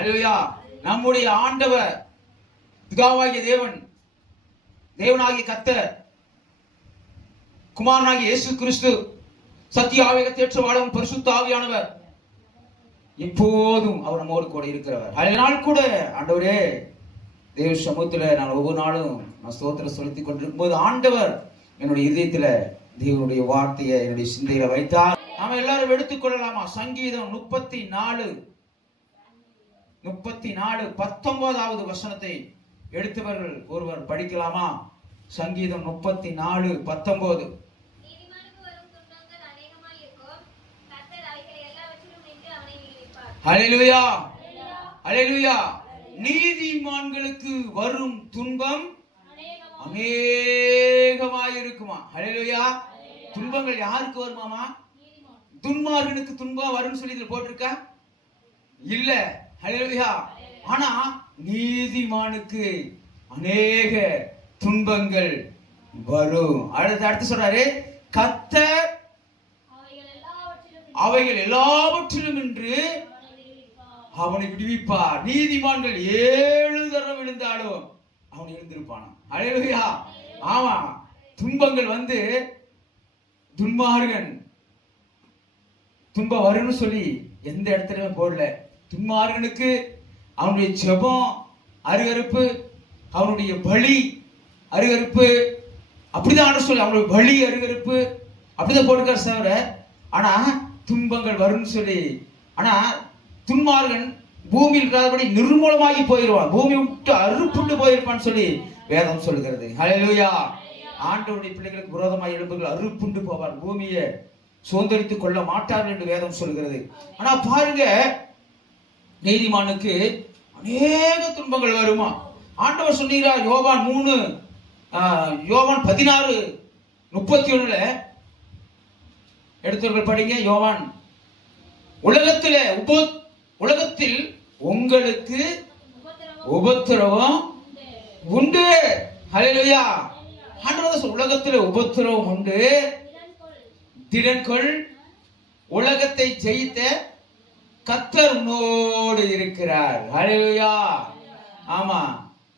அல்லேலூயா. நம்முடைய ஆண்டவர் பிதாவாகிய தேவனாகிய கர்த்தர், குமாரனாகிய இயேசு கிறிஸ்து, சத்திய ஆவியத்தை ஏற்ற வாழும் பரிசுத்த ஆவியானவர் இப்போதும் அவர் நம்மோடு கூட இருக்கிறவர். அதனால் கூட ஆண்டவரே தேவ சமூகத்துல நான் ஒவ்வொரு நாளும் நான் ஸ்தோத்திரம் செலுத்திக் கொண்டிருக்கும் போது ஆண்டவர் என்னுடைய இதயத்துல தேவனுடைய வார்த்தையை என்னுடைய சிந்தையில வைத்தார். நாம எல்லாரும் எடுத்துக்கொள்ளலாமா? சங்கீதம் 34:19 வசனத்தை எடுத்தவர்கள் ஒருவர் படிக்கலாமா? சங்கீதம் 34:19. ஹல்லேலூயா, ஹல்லேலூயா. நீதிமான்களுக்கு வரும் துன்பம் அநேகமாயிருக்குமா? ஹல்லேலூயா. துன்பங்கள் யாருக்கு வருமாமா? துன்மார்கனுக்கு துன்பம் வரும்னு சொல்லி இதுல போட்டிருக்கா? இல்ல. ஹல்லேலூயா. ஆனா நீதிமானுக்கு அநேக துன்பங்கள் வரும். அடுத்து சொல்றாரு, கர்த்தர் அவைகள் எல்லாவற்றிலும் என்று அவனை விடுவிப்பார். நீதிமான்கள் 7 தரம் விழுந்தாலும் அவன் எழுந்திருப்பான். ஹல்லேலூயா. ஆமா, துன்பங்கள் வந்து துன்மார்கன் துன்பம் வரும்னு சொல்லி எந்த இடத்துலயுமே போடல. துன்மார்கனுக்கு அவனுடைய ஜெபம் அருகருப்பு, அவனுடைய பலி அருகருப்பு, அப்படிதான் சொல்லி அவனுடைய பலி அருகருப்பு அப்படிதான் போட்டுக்கார் சார். ஆனா துன்பங்கள் வரும்னு சொல்லி, ஆனா துன்மார்கன் பூமியில் இல்லாதபடி நிர்மூலமாகி போயிடுவான், பூமி விட்டு அறுப்புண்டு போயிருப்பான்னு சொல்லி வேதம் சொல்லுகிறது. ஹல்லேலூயா. ஆண்டவருடைய பிள்ளைகளுக்கு விரோதமாக எழுப்புகள் அறுப்புண்டு போவார், பூமியை சுதந்திரித்துக் கொள்ள மாட்டார்கள் என்று வேதம் சொல்கிறது. ஆனா பாருங்க, நீதிமானுக்கு அநேக துன்பங்கள் வருமா? ஆண்டவர் சொன்னார் யோவான் 16:31 எடுத்தவர்கள் படிங்க. யோவான், உலகத்தில் உங்களுக்கு உபத்திரவம் உண்டு. ஹல்லேலூயா. ஆண்டவர் உலகத்தில் உபத்திரவம் உண்டு, திடன்கொள், உலகத்தை ஜெயித்த கர்த்தர் உன்னோடு இருக்கிறார். ஹல்லேலூயா. ஆமா,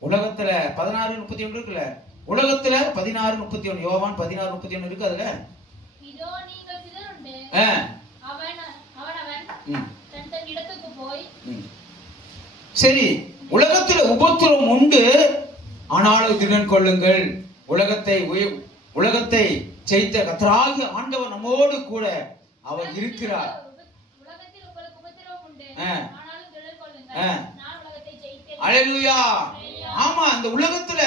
உலகத்துல 16:31 இருக்குல்ல, உலகத்துல 16:31, யோவான் 16:31 இருக்கு. அதுல சரி, உலகத்துல உபத்திரம் உண்டு, ஆனாலும் திடன் கொள்ளுங்கள், உலகத்தை ஜெயித்த கர்த்தராகிய ஆண்டவர் நம்மோடு கூட அவர் இருக்கிறார். அல்லேலூயா. ஆமா, அந்த உலகத்துல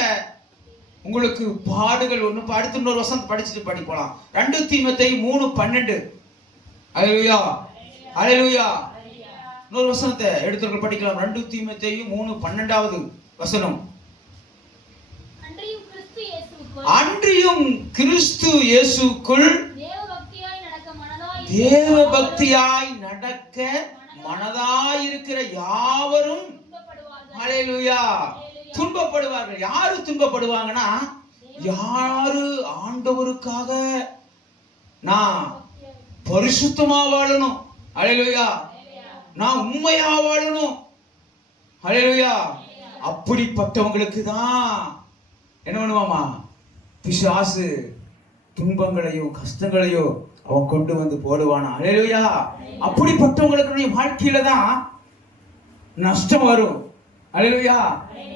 உங்களுக்கு பாடுகள் ஒண்ணு. அடுத்து இன்னொரு வசனம் படிச்சுட்டு படிக்கலாம். 2 தீமோத்தேயு 3:12. அல்லேலூயா, அல்லேலூயா. இன்னொரு வசனத்தை எடுத்து படிக்கலாம். 2 தீமோத்தேயு 3:12 வசனம். அன்றியும் கிறிஸ்து இயேசுக்குள் தேவ பக்தியாய் நடக்க மனதாயிருக்கிற யாவரும் ஹல்லேலூயா துன்பப்படுவார்கள். யாரு துன்பப்படுவாங்கன்னா, யாரு ஆண்டவருக்காக நான் பரிசுத்தமா வாழணும், ஹல்லேலூயா, நான் உண்மையா வாழணும், ஹல்லேலூயா, அப்படிப்பட்டவங்களுக்கு தான் என்ன பண்ணுவாமா? பிசாசு துன்பங்களையும் கஷ்டங்களையும் அவன் கொண்டு வந்து போடுவானா? ஹல்லேலூயா. அப்படிப்பட்டவங்களுடைய வாழ்க்கையில தான் நஷ்டம் வரும். ஹல்லேலூயா.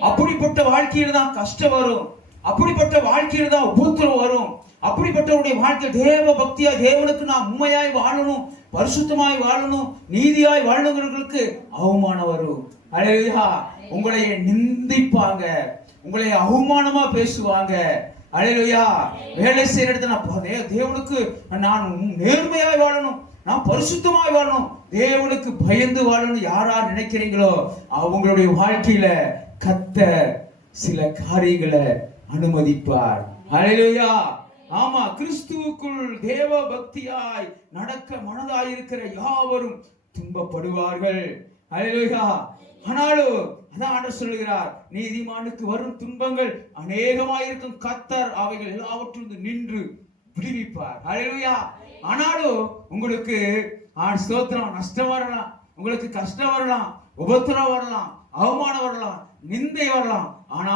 அப்படிப்பட்ட வாழ்க்கையில தான் கஷ்டம் வரும், அப்படிப்பட்ட வாழ்க்கையில தான் உபத்திரம் வரும். அப்படிப்பட்டவருடைய வாழ்க்கை தேவ பக்தியா, தேவனுக்கு நான் உண்மையாய் வாழணும், பரிசுத்தமாய் வாழணும், நீதியாய் வாழணுங்கிறவங்களுக்கு அவமானம் வரும். ஹல்லேலூயா. உங்களை நிந்திப்பாங்க, உங்களை அவமானமா பேசுவாங்க. ஹல்லேலூயா. வேலை செய்யற இடத்துல தேவனுக்கு நான் நேர்மையாய் வாழணும், நான் பரிசுத்தமாய் வாழணும், தேவனுக்கு பயந்து வாழணும் யாரார் நினைக்கிறீங்களோ அவங்களுடைய வாழ்க்கையில கர்த்தர் சில காரியங்களை அனுமதிப்பார். ஹல்லேலூயா. ஆமா, கிறிஸ்துவுக்குள் தேவ பக்தியாய் நடக்க மனதாயிருக்கிற யாவரும் துன்பப்படுவார்கள். ஹல்லேலூயா. ஆனாலும் அதான் ஆண்டவர் சொல்கிறார், நீதிமானுக்கு வரும் துன்பங்கள் அநேகமாயிருக்கும், கர்த்தர் அவைகள் எல்லாவற்றிலும் நின்று விடுவிப்பார். ஹல்லேலூயா. ஆனாலும் உங்களுக்கு ஸ்தோத்திரம், நஷ்டம் வரலாம், உங்களுக்கு கஷ்டம் வரலாம், உபத்திரம் வரலாம், அவமானம் வரலாம், நிந்தை வரலாம். ஆனா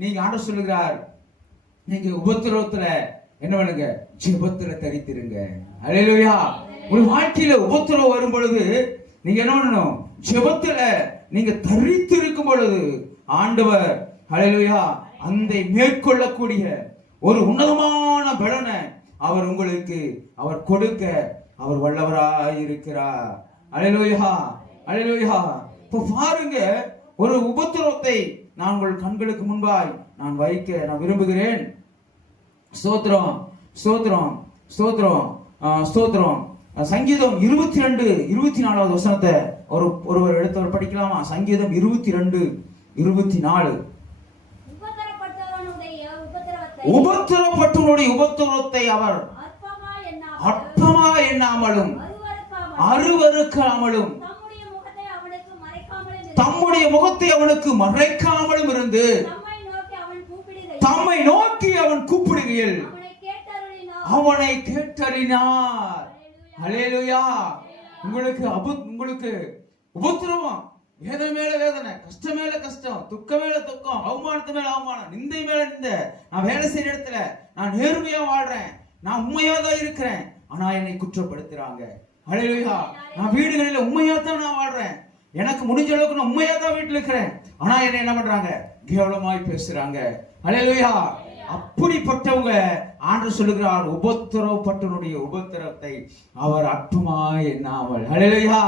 நீங்க ஆண்டவர் சொல்லுகிறார், நீங்க உபத்திரவத்துல என்ன பண்ணுங்க, ஜெபத்துல தரித்திருங்க. அல்லேலூயா. ஒரு வாழ்க்கையில உபத்திரவம் வரும் பொழுது நீங்க என்ன பண்ணணும், ஜெபத்துல நீங்க தரித்திருக்கும் பொழுது ஆண்டவர் அல்லேலூயா அந்த மேற்கொள்ளக்கூடிய ஒரு உன்னதமான பலனை அவர் உங்களுக்கு அவர் கொடுக்க அவர் வல்லவராய் இருக்கிறார். அல்லேலூயா, அல்லேலூயா. இப்ப பாருங்க, ஒரு உபத்திரவத்தை நான் உங்கள் கண்களுக்கு முன்பாய் நான் வைக்க நான் விரும்புகிறேன். ஸ்தோத்திரம், ஸ்தோத்திரம், ஸ்தோத்திரம், ஸ்தோத்திரம். சங்கீதம் 22:24 வசனத்தை ஒருவர் எடுத்தவர் படிக்கலாமா? சங்கீதம் 22:24. உபத்திரப்பட்டவனுடைய உபத்திரவத்தை அவர் அற்பமா எண்ணாமலும் அருவருக்காமலும் தம்முடைய முகத்தை அவனுக்கு மறைக்காமலும் இருந்து தம்மை நோக்கி அவன் கூப்பிடுகையில் அவனை கேட்டறினார். அல்லேலூயா. உங்களுக்கு உபத்திரவம், வேதனை மேல வேதனை, கஷ்டம் மேல கஷ்டம், துக்கம் மேல துக்கம், அவமானத்து மேல அவமானம், நிந்தை மேல நிந்தை. நான் வேலை செய்யற இடத்துல நான் நேர்மையா வாழ்றேன், நான் உண்மையா தான் இருக்கிறேன், ஆனா என்னை குற்றப்படுத்துறாங்க. அல்லேலூயா. நான் வீடுகளில் உண்மையா தான் நான் வாழ்றேன், எனக்கு முடிஞ்ச அளவுக்கு நான் உண்மையா தான் வீட்டுல இருக்கிறேன், ஆனா என்ன என்ன பண்றாங்க, கேவலமாய் பேசுறாங்க. அல்லேலூயா. அப்படிப்பட்டவங்க ஆண்டவர் சொல்லுகிறார், உபத்திரவப்பட்டவனுடைய உபத்திரத்தை அவர் அற்பமாய் எண்ணாமல். அல்லேலூயா.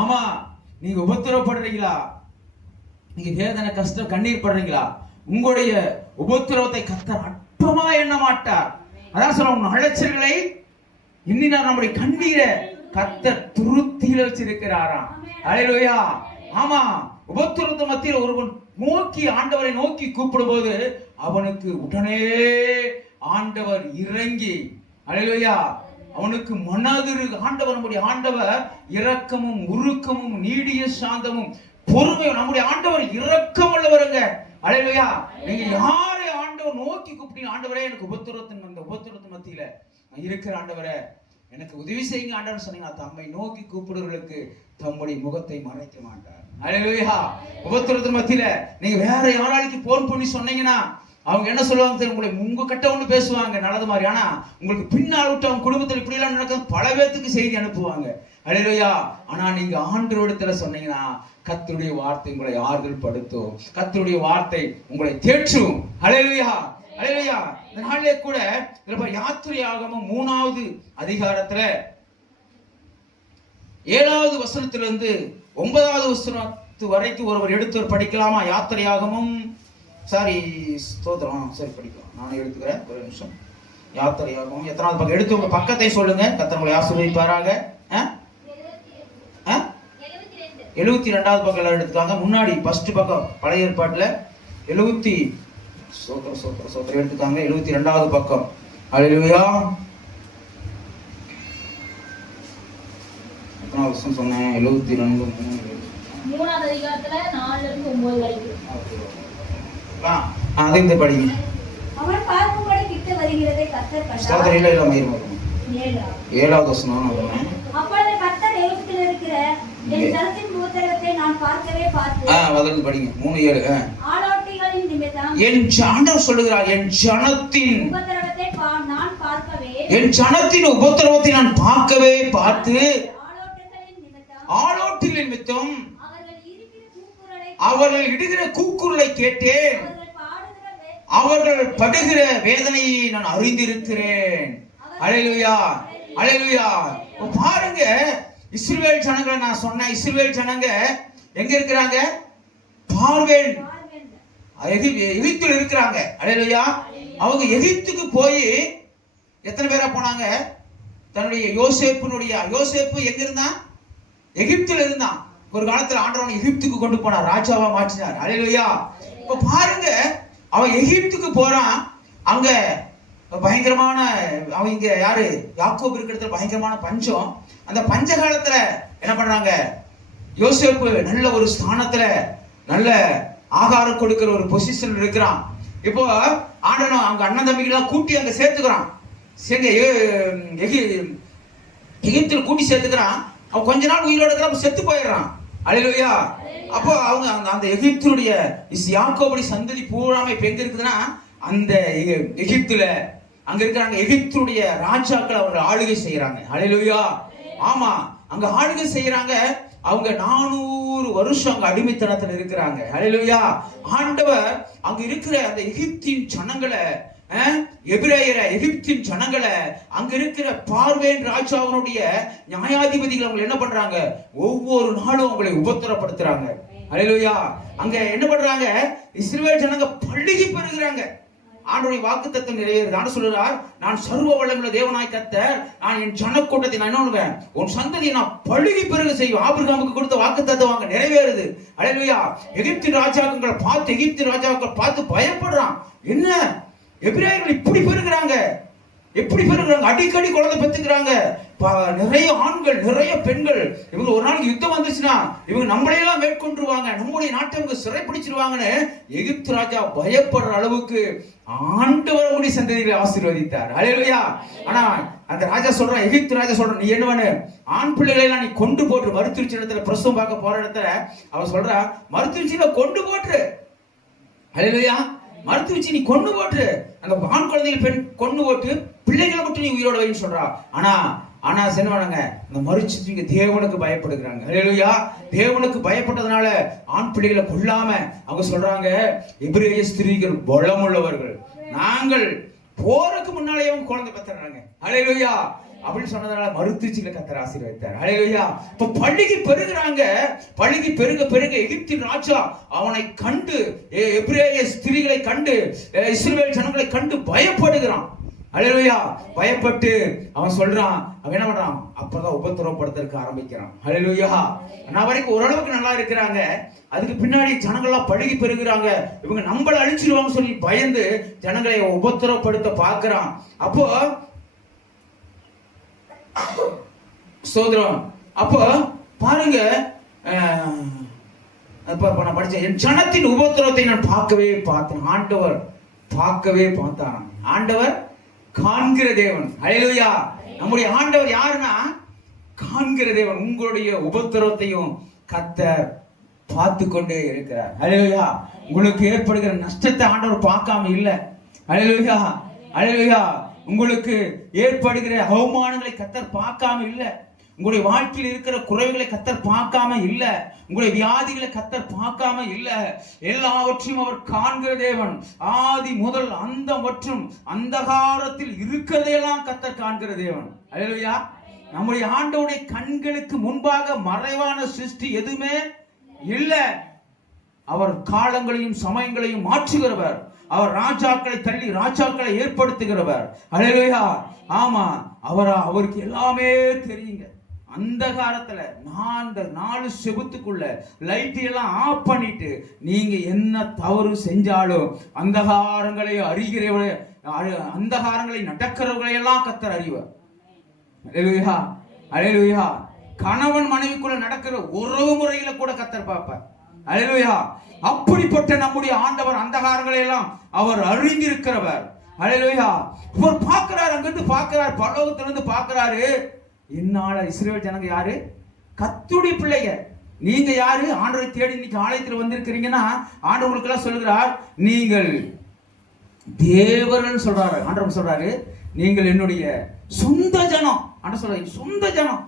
ஆமா, நீங்க உபத்திரவப்படுறீங்களா, நீங்க வேதனை கஷ்டம் கண்ணீர் படுறீங்களா, உங்களுடைய உபத்திரவத்தை கர்த்தர் அற்பமா எண்ண மாட்டார். அதான் சொல்ல, அழைச்சல்களை இன்னினார், நம்முடைய கண்ணீரை கர்த்தர் துருத்தியில வச்சிருக்கிறாராம். அல்லேலூயா. ஆமா, உபத்திரவத்தை மத்தியில் ஒருவன் நோக்கி ஆண்டவரை நோக்கி கூப்பிடும் போது அவனுக்கு உடனே ஆண்டவர் இறங்கி, அல்லேலூயா, அவனுக்கு மனதிரு ஆண்டவர், நம்முடைய ஆண்டவர் இரக்கமும் உருக்கமும் நீடிய சாந்தமும் பொறுமையும், நம்முடைய ஆண்டவர் இரக்கம் உள்ளவருங்க. அல்லேலூயா. நீங்க யாரை ஆண்டவர் நோக்கி கூப்பிட்டீங்க, ஆண்டவரே எனக்கு உபத்திரத்தின் மத்தியில இருக்கிற ஆண்டவரே எனக்கு உதவி செய்யுங்க ஆண்டவர் சொன்னீங்கன்னா, தம்மை நோக்கி கூப்பிடுவர்களுக்கு தம்முடைய முகத்தை மறைக்க மாட்டார். அல்லேலூயா. உபத்திரத்தின் மத்தியில நீங்க வேற யாராலைக்கு போன் பண்ணி சொன்னீங்கன்னா அவங்க என்ன சொல்லுவாங்க, உங்களை உங்க கிட்ட ஒண்ணு பேசுவாங்க நல்லது மாதிரி, ஆனா உங்களுக்கு பின்னால் விட்டு அவங்க குடும்பத்தில் இப்படி எல்லாம் நடக்கும் பல பேர்த்துக்கு செய்தி அனுப்புவாங்க. அல்லேலூயா. ஆனா நீங்க ஆண்டவரிடத்துல சொன்னீங்கன்னா கர்த்தருடைய வார்த்தை உங்களை ஆறுதல் படுத்தும், கர்த்தருடைய வார்த்தை உங்களை தேற்றும். அல்லேலூயா, அல்லேலூயா. இந்த நாளிலே கூட யாத்திரையாகமம் 3வது அதிகாரத்துல 7வது வசனத்திலிருந்து 9வது வசனத்து வரைக்கும் ஒருவர் எடுத்து படிக்கலாமா? யாத்திரையாகமம், சாரி ஸ்தோத்திரம், சரி படிக்கலாம், நானே எடுத்துக்கிறேன், ஒரு நிமிஷம். யாத்திரையாகமம் எத்தனாவது பக்கம் எடுத்து உங்க பக்கத்தை சொல்லுங்க, கர்த்தர் உங்களை ஆசீர்வதிப்பாராக. 72வது பக்கம் எல்லாரும் எடுத்துக்காங்க. முன்னாடி ஃபர்ஸ்ட் பக்கம் பழைய ஏற்பாட்டுல 70 எடுத்துக்காங்க. 72வது பக்கம். அல்லேலூயா. எத்தனாவது வருஷம் சொன்னேன்? 72 3வது அதிகாரத்துல 4 இருந்து 9 வரைக்கும். அதை படிங்க. அவன் பார்க்கும்படி கிட்ட வருகிறதை கர்த்தர் கண்டார். ஸ்தோத்திரம். இல்ல மயிரும் 7வது வசனம். அப்பொழுது கர்த்தர் எகிப்தில் இருக்கிற என் ஜனத்தின் உபத்திரவத்தை நான் பார்க்கவே பார்த்தேன். முதல்ல படிங்க. 3:7. ஆளோட்டிகளின் நிமித்தம் என் ஆண்டவர் சொல்லுகிறார், என் ஜனத்தின் உபத்திரவத்தை நான் பார்க்கவே, என் ஜனத்தின் உபத்திரவத்தை நான் பார்க்கவே பார்த்து, ஆளோட்டிகளின் நிமித்தம் அவர்கள் இடுகிற கூக்குரலை கேட்டேன், அவர்கள் படுகிற வேதனையை நான் அறிந்திருக்கிறேன். அல்லேலூயா, அல்லேலூயா. பாருங்க, இஸ்ரவேல் ஜனங்களை நான் சொன்ன, இஸ்ரவேல் ஜனங்க எங்க இருக்கிறாங்க? பார்வேன் எகிப்தில் இருக்கிறாங்க. அல்லேலூயா. அவங்க எகிப்துக்கு போய் எத்தனை பேரா போனாங்க? தன்னுடைய யோசேப்பு எங்க இருந்தான்? எகிப்தில் இருந்தான். ஒரு காலத்துல ஆண்டவன் எகிப்துக்கு கொண்டு போனார், ராஜாவா மாற்றினார். அல்லேலூயா. இப்ப பாருங்க, அவன் எகிப்துக்கு போறான். அங்க பயங்கரமான, அவங்க யாரு, யாக்கோபு இருக்கிற இடத்துல பயங்கரமான பஞ்சம். அந்த பஞ்ச காலத்துல என்ன பண்றாங்க? யோசேப்பு நல்ல ஒரு ஸ்தானத்துல நல்ல ஆகாரம் கொடுக்கிற ஒரு பொசிஷன் இருக்கிறான். இப்போ ஆண்டவன் அவங்க அண்ணன் தம்பிகள்லாம் கூட்டி அங்க சேர்த்துக்கிறான். எகிப்தில் கூட்டி சேர்த்துக்கிறான். அவன் கொஞ்ச நாள் உயிரோட இருக்கிற செத்து போயிடுறான். அல்லேலூயா. அப்போ அவங்க அந்த எகிப்தினுடைய யாக்கோபுடைய சந்ததி பூராமே இப்ப எங்க இருக்குதுன்னா அந்த எகிப்துல அங்க இருக்கிறாங்க. எகிப்துடைய ராஜாக்கள் அவர்கள் ஆளுகை செய்யறாங்க. அல்லேலூயா. ஆமா, அங்க ஆளுகை செய்யறாங்க. அவங்க 400 வருஷம் அங்க அடிமைத்தனத்துல இருக்கிறாங்க. அல்லேலூயா. ஆண்டவர் அங்க இருக்கிற அந்த எகிப்தின் ஜனங்களை, எபிரேயரை, எகிப்தின் ஜனங்களை, அங்க இருக்கிற பார்வேன் ராஜாவினுடைய நியாயாதிபதிகள் அவங்க என்ன பண்றாங்க, ஒவ்வொரு நாளும் அவங்களை உபத்திரப்படுத்துறாங்க. அல்லேலூயா. அங்க என்ன பண்றாங்க, இஸ்ரவேல் ஜனங்க பள்ளிக்கு பெறுகிறாங்க. ஆண்டவருடைய வாக்குத்தத்தம் நிறைவேறுது. ஆண்டு சொல்றார், நான் சர்வ வல்லமையுள்ள தேவனாய் கர்த்தர், நான் என் ஜனக்கூட்டத்தை நான் என்ன பண்ணுவேன், உன் சந்ததியை நான் பழுகி பெருக செய்வேன். ஆபிரகாமுக்கு கொடுத்த வாக்குத்தத்தம் அங்க நிறைவேறுது. அல்லேலூயா. எகிப்தின் ராஜாக்களை பார்த்து, எகிப்தின் ராஜாக்கள் பார்த்து பயப்படுறான். என்ன எபிரேயர்கள் இப்படி பெறுகிறாங்க, எப்படி பெறுகிறாங்க, அடிக்கடி குழந்தை பெற்றுக்கிறாங்க, நிறைய ஆண்கள் நிறைய பெண்கள். இவங்க ஒரு நாளைக்கு யுத்தம் வந்துச்சுன்னா இவங்க நம்மளையெல்லாம் மேற்கொண்டுருவாங்க, நம்முடைய நாட்டை இவங்க சிறைப்பிடிச்சிருவாங்கன்னு எகிப்து ராஜா பயப்படுற அளவுக்கு ஆண்டவர் உடைய சந்ததிகளை ஆசீர்வதித்தார். அல்லேலூயா. ஆனா அந்த ராஜா சொல்றான், எகிப்து ராஜா சொல்றான், நீ என்னவனு ஆண் பிள்ளைகளை எல்லாம் நீ கொண்டு போட்டு, மருத்துவச்சி இடத்துல பிரசவம் பார்க்க போற இடத்துல அவன் சொல்றா, மருத்துவச்சியில கொண்டு போட்டு. அல்லேலூயா. மருத்துவச்சி நீ கொண்டு போட்டு, அந்த ஆண் குழந்தைகள் பெண் கொண்டு போட்டு பிள்ளைகளை மட்டும் நீ உயிரோட வைன்னு சொல்றா. ஆனா சென்னவனங்க இந்த மருத்துவச்சிங்க தேவனுக்கு பயப்படுகிறாங்க. அல்லேலூயா. தேவனுக்கு பயப்பட்டதுனால ஆண் பிள்ளைகளை கொல்லாம அவங்க சொல்றாங்க, எபிரேய ஸ்திரீகள் பலமுள்ளவர்கள், நாங்கள் போருக்கு முன்னாலேயே குழந்தை பெற்றுறாங்க. அல்லேலூயா. அப்படின்னு சொன்னதுனால மருத்துவச்சிகளை கர்த்தர் ஆசீர்வதித்தார். அல்லேலூயா. இப்ப பள்ளிக்கு பெருகிறாங்க. பள்ளிக்கு பெருக பெருக எகிப்தின் ராஜா அவனை கண்டு, எபிரேய ஸ்திரீகளை கண்டு, இஸ்ரவேல் ஜனங்களை கண்டு பயப்படுகிறான். அல்லேலூயா. பயப்பட்டு அவன் சொல்றான், அவன் என்ன பண்றான், அப்பதான் உபத்திரவப்படுத்த ஆரம்பிக்கிறான். அல்லேலூயா. நான் வரைக்கும் ஓரளவுக்கு நல்லா இருக்கிறாங்க, அதுக்கு பின்னாடி ஜனங்கள்லாம் பழுகி பெறுகிறாங்க, இவங்க நம்மளை அழிச்சிருவாங்க சொல்லி பயந்து ஜனங்களை உபத்திரவப்படுத்த பார்க்கிறான். அப்போ சோதரம், அப்போ பாருங்க, நான் படிச்சேன், என் ஜனத்தின் உபத்திரவத்தை நான் பார்த்தேன். ஆண்டவர் பார்க்கவே பார்த்தான். ஆண்டவர் காண்கிற தேவன். அல்லேலூயா. நம்முடைய ஆண்டவர் யாருன்னா காண்கிற தேவன். உங்களுடைய உபத்திரவத்தையும் கர்த்தர் பார்த்து கொண்டே இருக்கிறார். அல்லேலூயா. உங்களுக்கு ஏற்படுகிற நஷ்டத்தை ஆண்டவர் பார்க்காம இல்லை. அல்லேலூயா. அல்லேலூயா. உங்களுக்கு ஏற்படுகிற அவமானங்களை கர்த்தர் பார்க்காம இல்லை. உங்களுடைய வாழ்க்கையில் இருக்கிற குறைவுகளை கர்த்தர் பார்க்காம இல்ல. உங்களுடைய வியாதிகளை கர்த்தர் பார்க்காம இல்ல. எல்லாவற்றையும் அவர் காண்கிற தேவன். ஆதி முதல் அந்த மற்றும் அந்தகாரத்தில் இருக்கிறதையெல்லாம் கர்த்தர் காண்கிற தேவன். அல்லேலூயா. நம்முடைய ஆண்டவருடைய கண்களுக்கு முன்பாக மறைவான சிருஷ்டி எதுவுமே இல்ல. அவர் காலங்களையும் சமயங்களையும் மாற்றுகிறவர். அவர் ராஜாக்களை தள்ளி ராஜாக்களை ஏற்படுத்துகிறவர். அல்லேலூயா. ஆமா, அவருக்கு எல்லாமே தெரியுங்க. அந்த காலத்துல நான் இந்த 4 செபத்துக்குள்ள லைட் எல்லாம் ஆஃப் பண்ணிட்டு நீங்க என்ன தவறு செஞ்சாலும் அந்தகாரங்களை அறிகிறவரை, அந்தகாரங்களை நடக்கிறவர்களை எல்லாம் கர்த்தர் அறிவார். அல்லேலூயா. அல்லேலூயா. கணவன் மனைவிக்குள்ள நடக்கிற உறவு முறையில கூட கர்த்தர் பார்ப்பார். அல்லேலூயா. அப்படிப்பட்ட நம்முடைய ஆண்டவர் அந்தகாரங்களை எல்லாம் அவர் அறிந்திருக்கிறவர். அல்லேலூயா. அவர் பார்க்கிறார், அங்கிருந்து பார்க்கிறார், பரலோகத்திலிருந்து பார்க்கிறாரு. என்னால இஸ்ரவேல் ஜனங்க யாரு? கர்த்தருடைய பிள்ளைங்க. நீங்க யாரு? ஆண்டவரை தேடி இன்னைக்கு ஆலயத்தில் வந்திருக்கிறீங்கன்னா ஆண்டவர் உங்களுக்கு எல்லாம் சொல்லுகிறார், நீங்கள் தேவர்கள் சொல்றாரு. ஆண்டவர் சொல்றாரு, நீங்கள் என்னுடைய சொந்த ஜனம். ஆண்டவர் சொல்றாரு, சொந்த ஜனம்,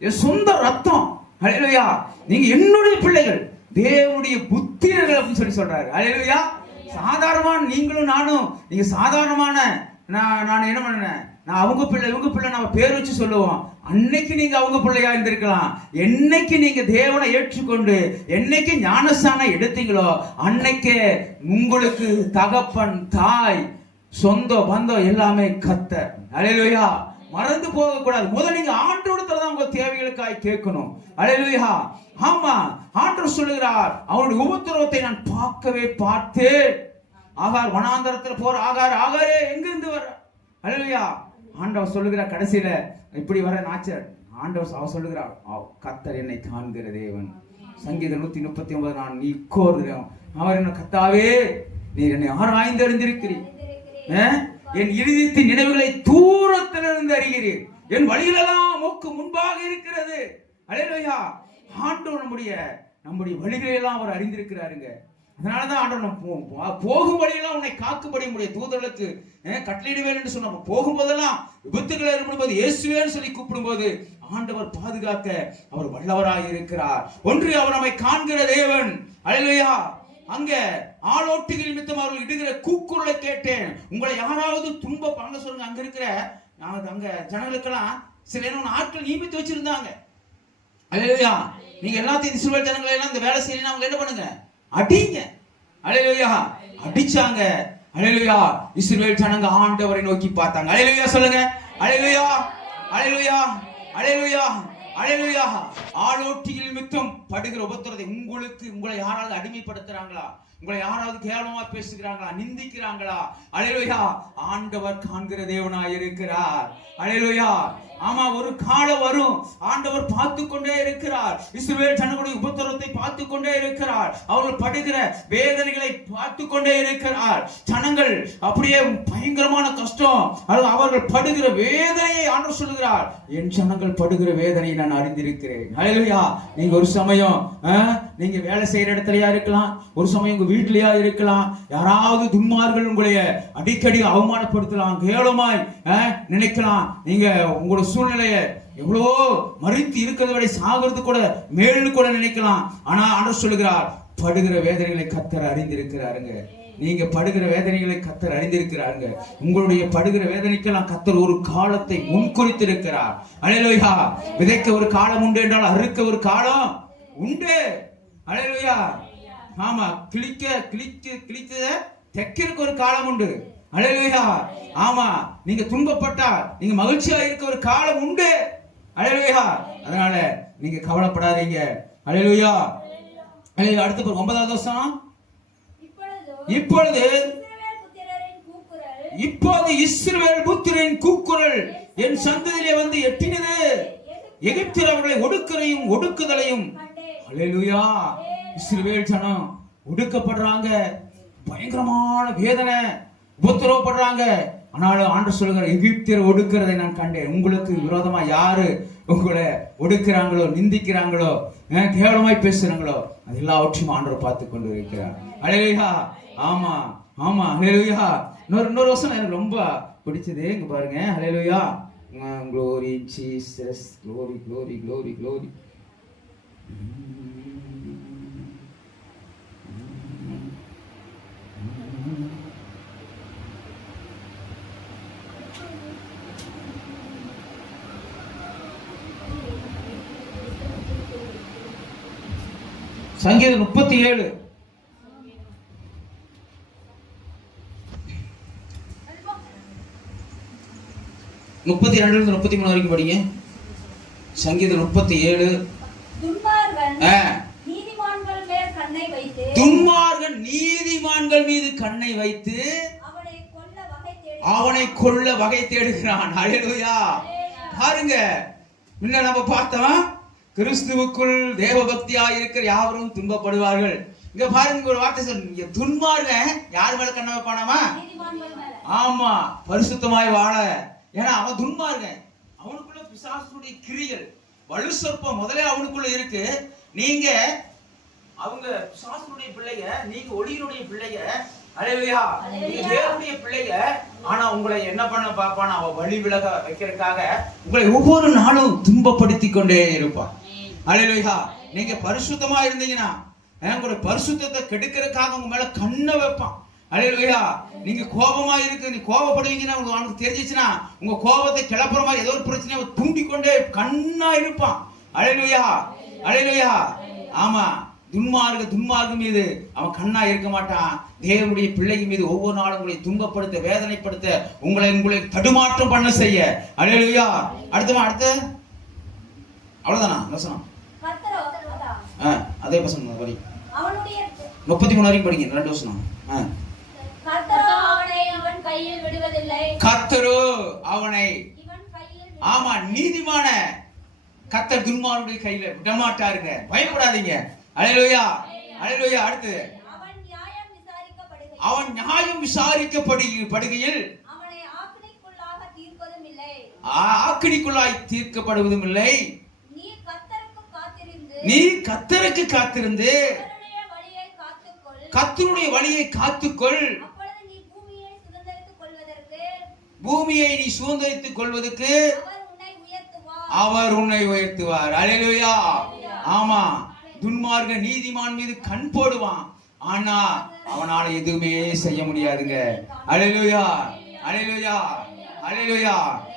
என் சொந்த ரத்தம். அல்லேலூயா. நீங்க என்னுடைய பிள்ளைகள், தேவனுடைய புத்திரர்கள் அப்படின்னு சொல்லி சொல்றாரு. அல்லேலூயா. சாதாரணமான நீங்களும் நானும், நீங்க சாதாரணமான நான் என்ன பண்ணேன், நான் அவங்க பிள்ளை இவங்க பிள்ளை நம்ம பேர் வச்சு சொல்லுவோம். அன்னைக்கு நீங்க அவங்க பிள்ளையா இருந்திருக்கலாம். என்னைக்கு நீங்க தேவனை ஏற்றுக்கொண்டு என்னைக்கு ஞானஸ்தானம் எடுத்தீங்களோ அன்னைக்கே உங்களுக்கு தகப்பன் தாய் சொந்த பந்தம் எல்லாமே கர்த்தர். அல்லேலூயா. மறந்து போக கூடாது. முதல்ல நீங்க ஆண்டவரிடத்துல தான் உங்க தேவைகளுக்காய் கேட்கணும். அல்லேலூயா. ஆமா, ஆண்டவர் சொல்லுகிறார், அவருடைய உபத்திரவத்தை நான் பார்க்கவே பார்த்தேன். ஆகார் வனாந்தரத்தில் போற ஆகாரே எங்கிருந்து வர? அல்லேலூயா. ஆண்டவர் சொல்லுகிறார் கடைசியில இப்படி வர நாச்சர். ஆண்டவர் அவர் சொல்லுகிறார், கர்த்தர் என்னை காண்கிற தேவன். சங்கீதம் 139 நான் நீ கோருகிறோம். அவர் என்ன, கர்த்தாவே நீர் என்னை ஆராய்ந்து அறிந்திருக்கிறீர், என் இருதயத்தின் நினைவுகளை தூரத்திலிருந்து அறிகிறீர், என் வழிகளெல்லாம் உமக்கு முன்பாக இருக்கிறது. அல்லேலூயா. ஆண்டவர் நம்முடைய வழிகளை எல்லாம் அவர் அறிந்திருக்கிறாருங்க. அதனாலதான் ஆண்டவர் போகும் வழியெல்லாம் உன்னை காக்கும்படி உடைய தூதர்களுக்கு கட்டளையிடுவேன் என்று சொன்ன போகும்போதெல்லாம் விபத்துக்களை ஏற்படும்போது இயேசுவேன்னு சொல்லி கூப்பிடும்போது ஆண்டவர் பாதுகாக்க அவர் வல்லவராய் இருக்கிறார். ஒன்று அவர் நம்மை காண்கிற தேவன். அல்லேலூயா. அங்க ஆளோட்டுகள் நிமித்தம் அவர்கள் இடுகிற கூக்குரலை கேட்டேன். உங்களை யாராவது அங்க சொல்லுங்க, அங்க இருக்கிற அங்க ஜனங்களுக்கெல்லாம் சில ஆட்கள் நியமித்து வச்சிருந்தாங்க. அல்லேலூயா. நீங்க எல்லாத்தையும் இஸ்ரவேல் ஜனங்களை எல்லாம் இந்த வேலை செய்யணும், அவங்க என்ன பண்ணுங்க, அடிங்க. அல்லேலூயா. அடிச்சாங்க. அல்லேலூயா. இஸ்ரவேல் ஜனங்க ஆண்டவரை நோக்கி பார்த்தாங்க. அல்லேலூயா சொல்லுங்க. அல்லேலூயா. அல்லேலூயா. அல்லேலூயா. அல்லேலூயா. ஆளோட்டிகள் நிமித்தம் படுகிற உபத்திரத்தை உங்களை யாராவது அடிமைப்படுத்துறாங்களா, உங்களை யாராவது கேவலமா பேசுகிறாங்களா, நிந்திக்கிறாங்களா? அல்லேலூயா. ஆண்டவர் காண்கிற தேவனாய் இருக்கிறார். அல்லேலூயா. ஆமா, ஒரு காலம் வரும், ஆண்டவர் பார்த்து கொண்டே இருக்கிறார். இஸ்ரவேல் ஜனங்களுடைய உபத்திரத்தை பார்த்து கொண்டே இருக்கிறார். அவர்கள் படுகிற வேதனைகளை பார்த்து கொண்டே இருக்கிறார். ஜனங்கள் அப்படியே பயங்கரமான கஷ்டம், அவர்கள் படுகிற வேதனையை ஆண்டவர் சொல்லுகிறார், என் ஜனங்கள் படுகிற வேதனையை நான் அறிந்திருக்கிறேன். அல்லேலூயா. நீங்க ஒரு சமயம் நீங்க வேலை செய்யற இடத்துலயா இருக்கலாம், ஒரு சமயம் உங்க வீட்டிலயா இருக்கலாம். யாராவது துன்மார்கள் உங்களை அடிக்கடி அவமானப்படுத்தலாம், கேவலமாய் நினைக்கலாம். நீங்க உங்களோட சூழ்நிலையை எவ்வளோ மறித்து இருக்கிறத விட சாகிறது கூட மேல்னு கூட நினைக்கலாம். ஆனா ஆண்டவர் சொல்லுகிறார், படுகிற வேதனைகளை கர்த்தர் அறிந்திருக்கிறாருங்க. நீங்க படுகிற வேதனைகளை கர்த்தர் அறிந்திருக்கிறாருங்க. உங்களுடைய படுகிற வேதனைக்கெல்லாம் கர்த்தர் ஒரு காலத்தை முன்குறித்திருக்கிறார். அல்லேலூயா. விதைக்க ஒரு காலம் உண்டு என்றால் அறுக்க ஒரு காலம் உண்டு. அல்லேலூயா. ஆமா, கிழிச்சத தைக்கிறதுக்கு ஒரு காலம் உண்டு. அல்லேலூயா. ஆமா, நீங்க துன்பப்பட்டா நீங்க மகிழ்ச்சியா இருக்க ஒரு காலம் உண்டு. அல்லேலூயா. அதனால நீங்க கவலைப்படாதீங்க. அல்லேலூயா. அடுத்து 9வது வசனம். இப்பொழுது இஸ்ரவேல் புத்திரரின் கூக்குரல் என் சந்ததியிலே வந்து எட்டினது. எகிப்தியர் அவர்களை ஒடுக்குதலையும். அல்லேலூயா. இஸ்ரவேல் ஜனம் ஒடுக்கப்படுறாங்க, பயங்கரமான வேதனை, உபத்திரவப்படுறாங்க. ஆனாலும் ஆண்டவர் சொல்லுகிறார், எகிப்தியர் ஒடுக்கிறதை நான் கண்டேன். உங்களுக்கு விரோதமா யாரு உங்களை ஒடுக்கிறாங்களோ, நிந்திக்கிறாங்களோ, கேவலமாய் பேசுறாங்களோ, அது எல்லாவற்றையும் ஆண்டவர் பார்த்து கொண்டு இருக்கிறார். அல்லேலூயா. ஆமா ஆமா. அல்லேலூயா. இன்னொரு வசனம் எனக்கு ரொம்ப பிடிச்சது, இங்க பாருங்க. அல்லேலூயா. Glory Jesus, glory glory glory glory. சங்கீதம் 37 32 33 வரைக்கும் படிங்க. சங்கீதம் 37. துன்மார்கன் நீதிமான்கள் மீது கண்ணை வைத்து அவனை கொல்ல வகை தேடுகிறான். அல்லேலூயா. பாருங்க, முன்ன நம்ம பார்த்தோம், கிறிஸ்துவுக்குள் தேவபக்தியா இருக்கிற யாவரும் துன்பப்படுவார்கள். இங்க பாருங்க, ஒரு வார்த்தை சொல்லுங்க, துன்மார்கன் யார் மேல கண்ணை வைப்பானாமா? ஆமா, பரிசுத்தமாய் வாழ. ஏன்னா அவன் துன்மார்கன், அவனுக்குள்ள பிசாசுடைய கிரிகள், வலு சொற்பம் முதலே அவனுக்குள்ள இருக்கு. நீங்க அவங்க பிசாசுடைய பிள்ளைங்க, நீங்க ஒளியினுடைய பிள்ளைங்க. அல்லேலூயா. நீங்க தேவனுடைய பிள்ளைங்க. ஆனா உங்களை என்ன பண்ண பாப்பான், அவ வழி விலக வைக்கிறதுக்காக உங்களை ஒவ்வொரு நாளும் துன்பப்படுத்தி கொண்டே இருப்பான். அல்லேலூயா. நீங்க பரிசுத்தமா இருந்தீங்கன்னா உங்களுடைய பரிசுத்தத்தை கெடுக்கிறதுக்காக உங்க மேல கண்ணை வைப்பான். அல்லேலூயா. நீங்க கோபமா இருக்கு, நீ கோபப்படுவீங்கன்னா உங்களுக்கு தெரிஞ்சிச்சுன்னா உங்க கோபத்தை கிளப்புற மாதிரி ஏதோ ஒரு பிரச்சனையை தூண்டிக்கொண்டே கண்ணா இருப்பான். அல்லேலூயா. அல்லேலூயா. ஆமா, துன்மார்க்கு மீது அவன் கண்ணா இருக்க மாட்டான். தேவனுடைய பிள்ளை மீது ஒவ்வொரு நாளும் உங்களை துன்பப்படுத்த, வேதனைப்படுத்த, உங்களை தடுமாற்றம் பண்ண செய்ய. அல்லேலூயா. அடுத்து அவ்வளவுதானா வசனம்? அதே வசனம் படி. 33 வரைக்கும் படிங்க. 2 வசனம். கர்த்தரோ அவனை, ஆமா, நீதிமான கர்த்தர் துன்மார்க்குடைய கையில விட மாட்டாருங்க. பயப்படாதீங்க. அல்லேலூயா. அல்லேலூயா. அடுத்து அவன் நியாயம் விசாரிக்கப்படுகையில் ஆக்கினிக்குள்ளாய் தீர்க்கப்படுவதும் இல்லை. நீ கர்த்தருக்கு காத்திருந்து அவருடைய வழியை காத்துக்கொள். கர்த்தருடைய வழியை காத்துக்கொள். அப்பொழுது நீ பூமியை சுதந்தரித்துக் கொள்வதற்கு பூமியை நீ சுதந்தரித்துக் கொள்வதற்கு அவர் உன்னை உயர்த்துவார். அவர் உன்னை உயர்த்துவார். அல்லேலூயா. ஆமா, துன்மார்க்க நீதிமான் மீது கண் போடுவான், ஆனா அவனால எதுவுமே செய்ய முடியாதுங்க. அல்லேலூயா, அல்லேலூயா, அல்லேலூயா.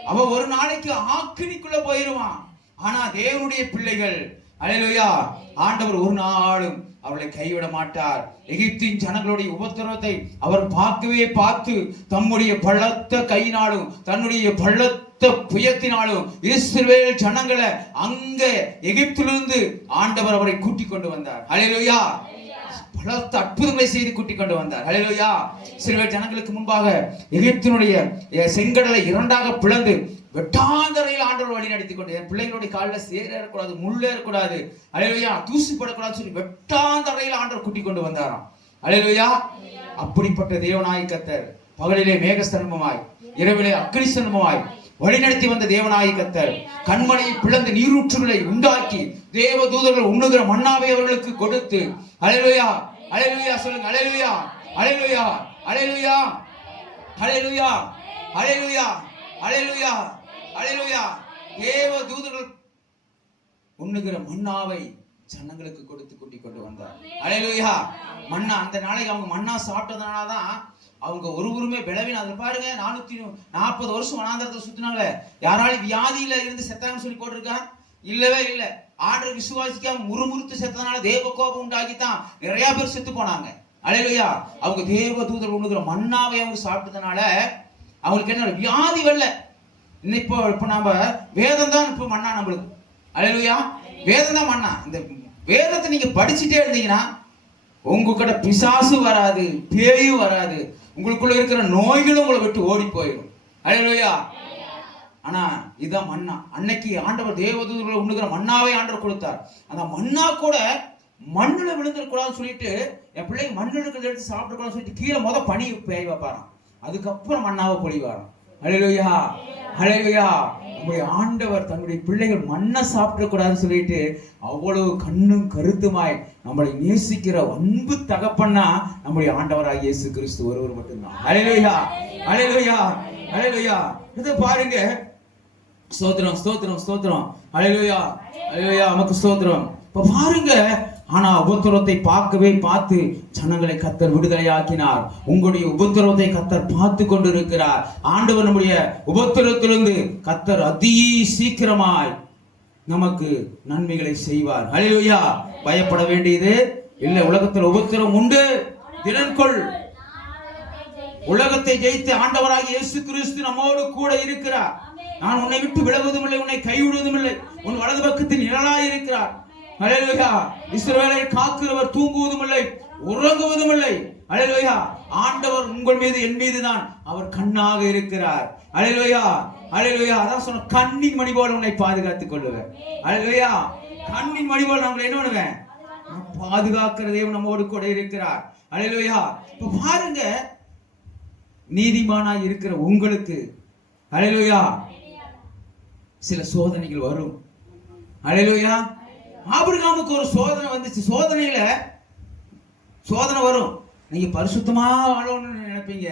அவன் ஒரு நாளைக்கு ஆக்கினிக்குள்ள போயிருவான், ஆனா தேவனுடைய பிள்ளைகள், அல்லேலூயா, ஆண்டவர் ஒரு நாளும் அவளை கைவிட மாட்டார். எகிப்தின் ஜனங்களுடைய உபத்திரவத்தை அவர் பார்த்து தம்முடைய பலத்த கையினாலும் தன்னுடைய பலத்த புயத்தினாலும் இஸ்ரவேல் ஜனங்களை அங்க எகிப்திலிருந்து ஆண்டவர் அவரை கூட்டிக் கொண்டு வந்தார். அல்லேலூயா. பலத்த அற்புதங்களை செய்து கூட்டிக் கொண்டு வந்தார். அல்லேலூயா. இஸ்ரவேல் ஜனங்களுக்கு முன்பாக எகிப்தினுடைய செங்கடலை இரண்டாக பிளந்து வெட்டாந்தரையில் ஆண்டவர் வழி நடத்தி கொண்டு, என் பிள்ளைகளுடைய காலில் சேர ஏறக்கூடாது, முள்ள ஏறக்கூடாது, அல்லேலூயா, தூசி படக்கூடாது சொல்லி வெட்டாந்தரையில் ஆண்டவர் கூட்டிக் கொண்டு வந்தாராம். அல்லேலூயா. அப்படிப்பட்ட தேவனாய் கர்த்தர் பகலிலே மேகஸ்தம்பமாய் இரவிலே அக்கினி ஸ்தம்பமாய் வழிநடத்தி வந்த தேவனாய் கர்த்தர் கண்மலையை பிளந்து நீரூற்றுகளை உண்டாக்கி தேவ தூதர்கள் உண்ணுகிற மன்னாவை அவர்களுக்கு கொடுத்து, அல்லேலூயா, அல்லேலூயா சொல்லுங்க, அல்லேலூயா, அல்லேலூயா, அல்லேலூயா, அல்லேலூயா, அல்லேலூயா, அல்லேலூயா, அல்லேலூயா. தேவ தூதர்கள் உண்ணுகிற மன்னாவை ஜனங்களுக்கு கொடுத்து கூட்டிக் கொண்டு வந்தார். அல்லேலூயா. மன்னா, அந்த நாளைக்கு அவங்க மன்னா சாப்பிட்டதுனாலதான் அவங்க ஒருவருமே பலவீனம். அதை பாருங்க, 440 வருஷம் வனாந்தரத்தை சுத்தினாங்களே, யாராலும் வியாதியில இருந்து செத்தாங்கன்னு சொல்லி போட்டிருக்கா? இல்லவே இல்லை. ஆண்டவரை விசுவாசிக்காம முறுமுறுத்து செத்ததுனால தேவ கோபம் உண்டாக்கித்தான் நிறைய பேர் செத்து போனாங்க. அல்லேலூயா. அவங்க தேவ தூதர் உண்ணுகிற மன்னாவை அவங்க சாப்பிட்டதுனால அவங்களுக்கு என்ன வியாதி வரல. இப்போ நாம வேதம் தான் இப்ப மன்னா நம்மளுக்கு. அல்லேலூயா. வேதம் தான் மன்னா. இந்த வேதத்தை நீங்க படிச்சுட்டே இருந்தீங்கன்னா உங்க கிட்ட பிசாசு வராது, பேயும் வராது, உங்களுக்குள்ள இருக்கிற நோய்களும் உங்களை விட்டு ஓடி போயிடும். அல்லேலூயா. ஆனா இதுதான் மன்னா. அன்னைக்கு ஆண்டவர் தேவதூதர்கள் உண்ணுகிற மன்னாவை ஆண்டவர் கொடுத்தார். அந்த மன்னா கூட மண்ணுல விழுந்துடக்கூடாதுன்னு சொல்லிட்டு, என் பிள்ளைங்க மண்ணுல இருக்கிறத எடுத்து சாப்பிடக்கூடாதுன்னு சொல்லிட்டு கீழே பனி பெய்ய வைப்பாராம், அதுக்கப்புறம் மன்னாவை பொழிவாராம். அல்லேலூயா, அல்லேலூயா. நம்முடைய ஆண்டவர் தன்னுடைய பிள்ளைகள் மண்ணை சாப்பிடக்கூடாதுன்னு சொல்லிட்டு அவ்வளவு கண்ணும் கருத்துமாய் நம்மளை நேசிக்கிற அன்பு தகப்பன்னா நம்முடைய ஆண்டவராகிய இயேசு கிறிஸ்து ஒருவர் மட்டும்தான். அல்லேலூயா, அல்லேலூயா, அல்லேலூயா. இதை பாருங்க. ஸ்தோத்திரம், ஸ்தோத்திரம், ஸ்தோத்திரம். அல்லேலூயா, அல்லேலூயா, நமக்கு ஸ்தோத்திரம். இப்ப பாருங்க, ஆனா உபத்திரவத்தை பார்த்து ஜனங்களை கர்த்தர் விடுதலையாக்கினார். உங்களுடைய உபத்திரவத்தை கர்த்தர் பார்த்து கொண்டிருக்கிறார். ஆண்டவர் நம்முடைய உபத்திரவத்திலிருந்து கர்த்தர் அதி சீக்கிரமாய் நமக்கு நன்மைகளை செய்வார். அல்லேலூயா. பயப்பட வேண்டியது இல்லை. உலகத்தில் உபத்திரவம் உண்டு, தினன்கொள். உலகத்தை ஜெயித்து ஆண்டவராகிய இயேசு கிறிஸ்து நம்மோடு கூட இருக்கிறார். நான் உன்னை விட்டு விலகுவதும் இல்லை, உன்னை கைவிடுவதும் இல்லை, உன் வலது பக்கத்தில் நிழலாய் இருக்கிறார். அல்லேலூயா. இஸ்ரவேலை காக்கிறவர் தூங்குவதும் இல்லை, உறங்குவதும் இல்லை. அல்லேலூயா. ஆண்டவர் உங்கள் மீது, என் மீது தான் அவர் கண்ணாக இருக்கிறார். அல்லேலூயா, அல்லேலூயா. அதான் சொன்ன, கண்ணின் மணி போல உன்னை பாதுகாத்துக் கொள்ளுவேன். அல்லேலூயா. கண்ணின் மணி போல நம்மளை என்ன பண்ணுவேன்? பாதுகாக்கிற தேவன் நம்மோடு கூட இருக்கிறார். அல்லேலூயா. இப்ப பாருங்க, நீதிமானாய் இருக்கிற உங்களுக்கு, அல்லேலூயா, சில சோதனைகள் வரும். அல்லேலூயா. ஆபிரகாமுக்கு ஒரு சோதனை வந்துச்சு. சோதனை வரும். நீங்க பரிசுத்தமா வாழணும்னு நினைப்பீங்க,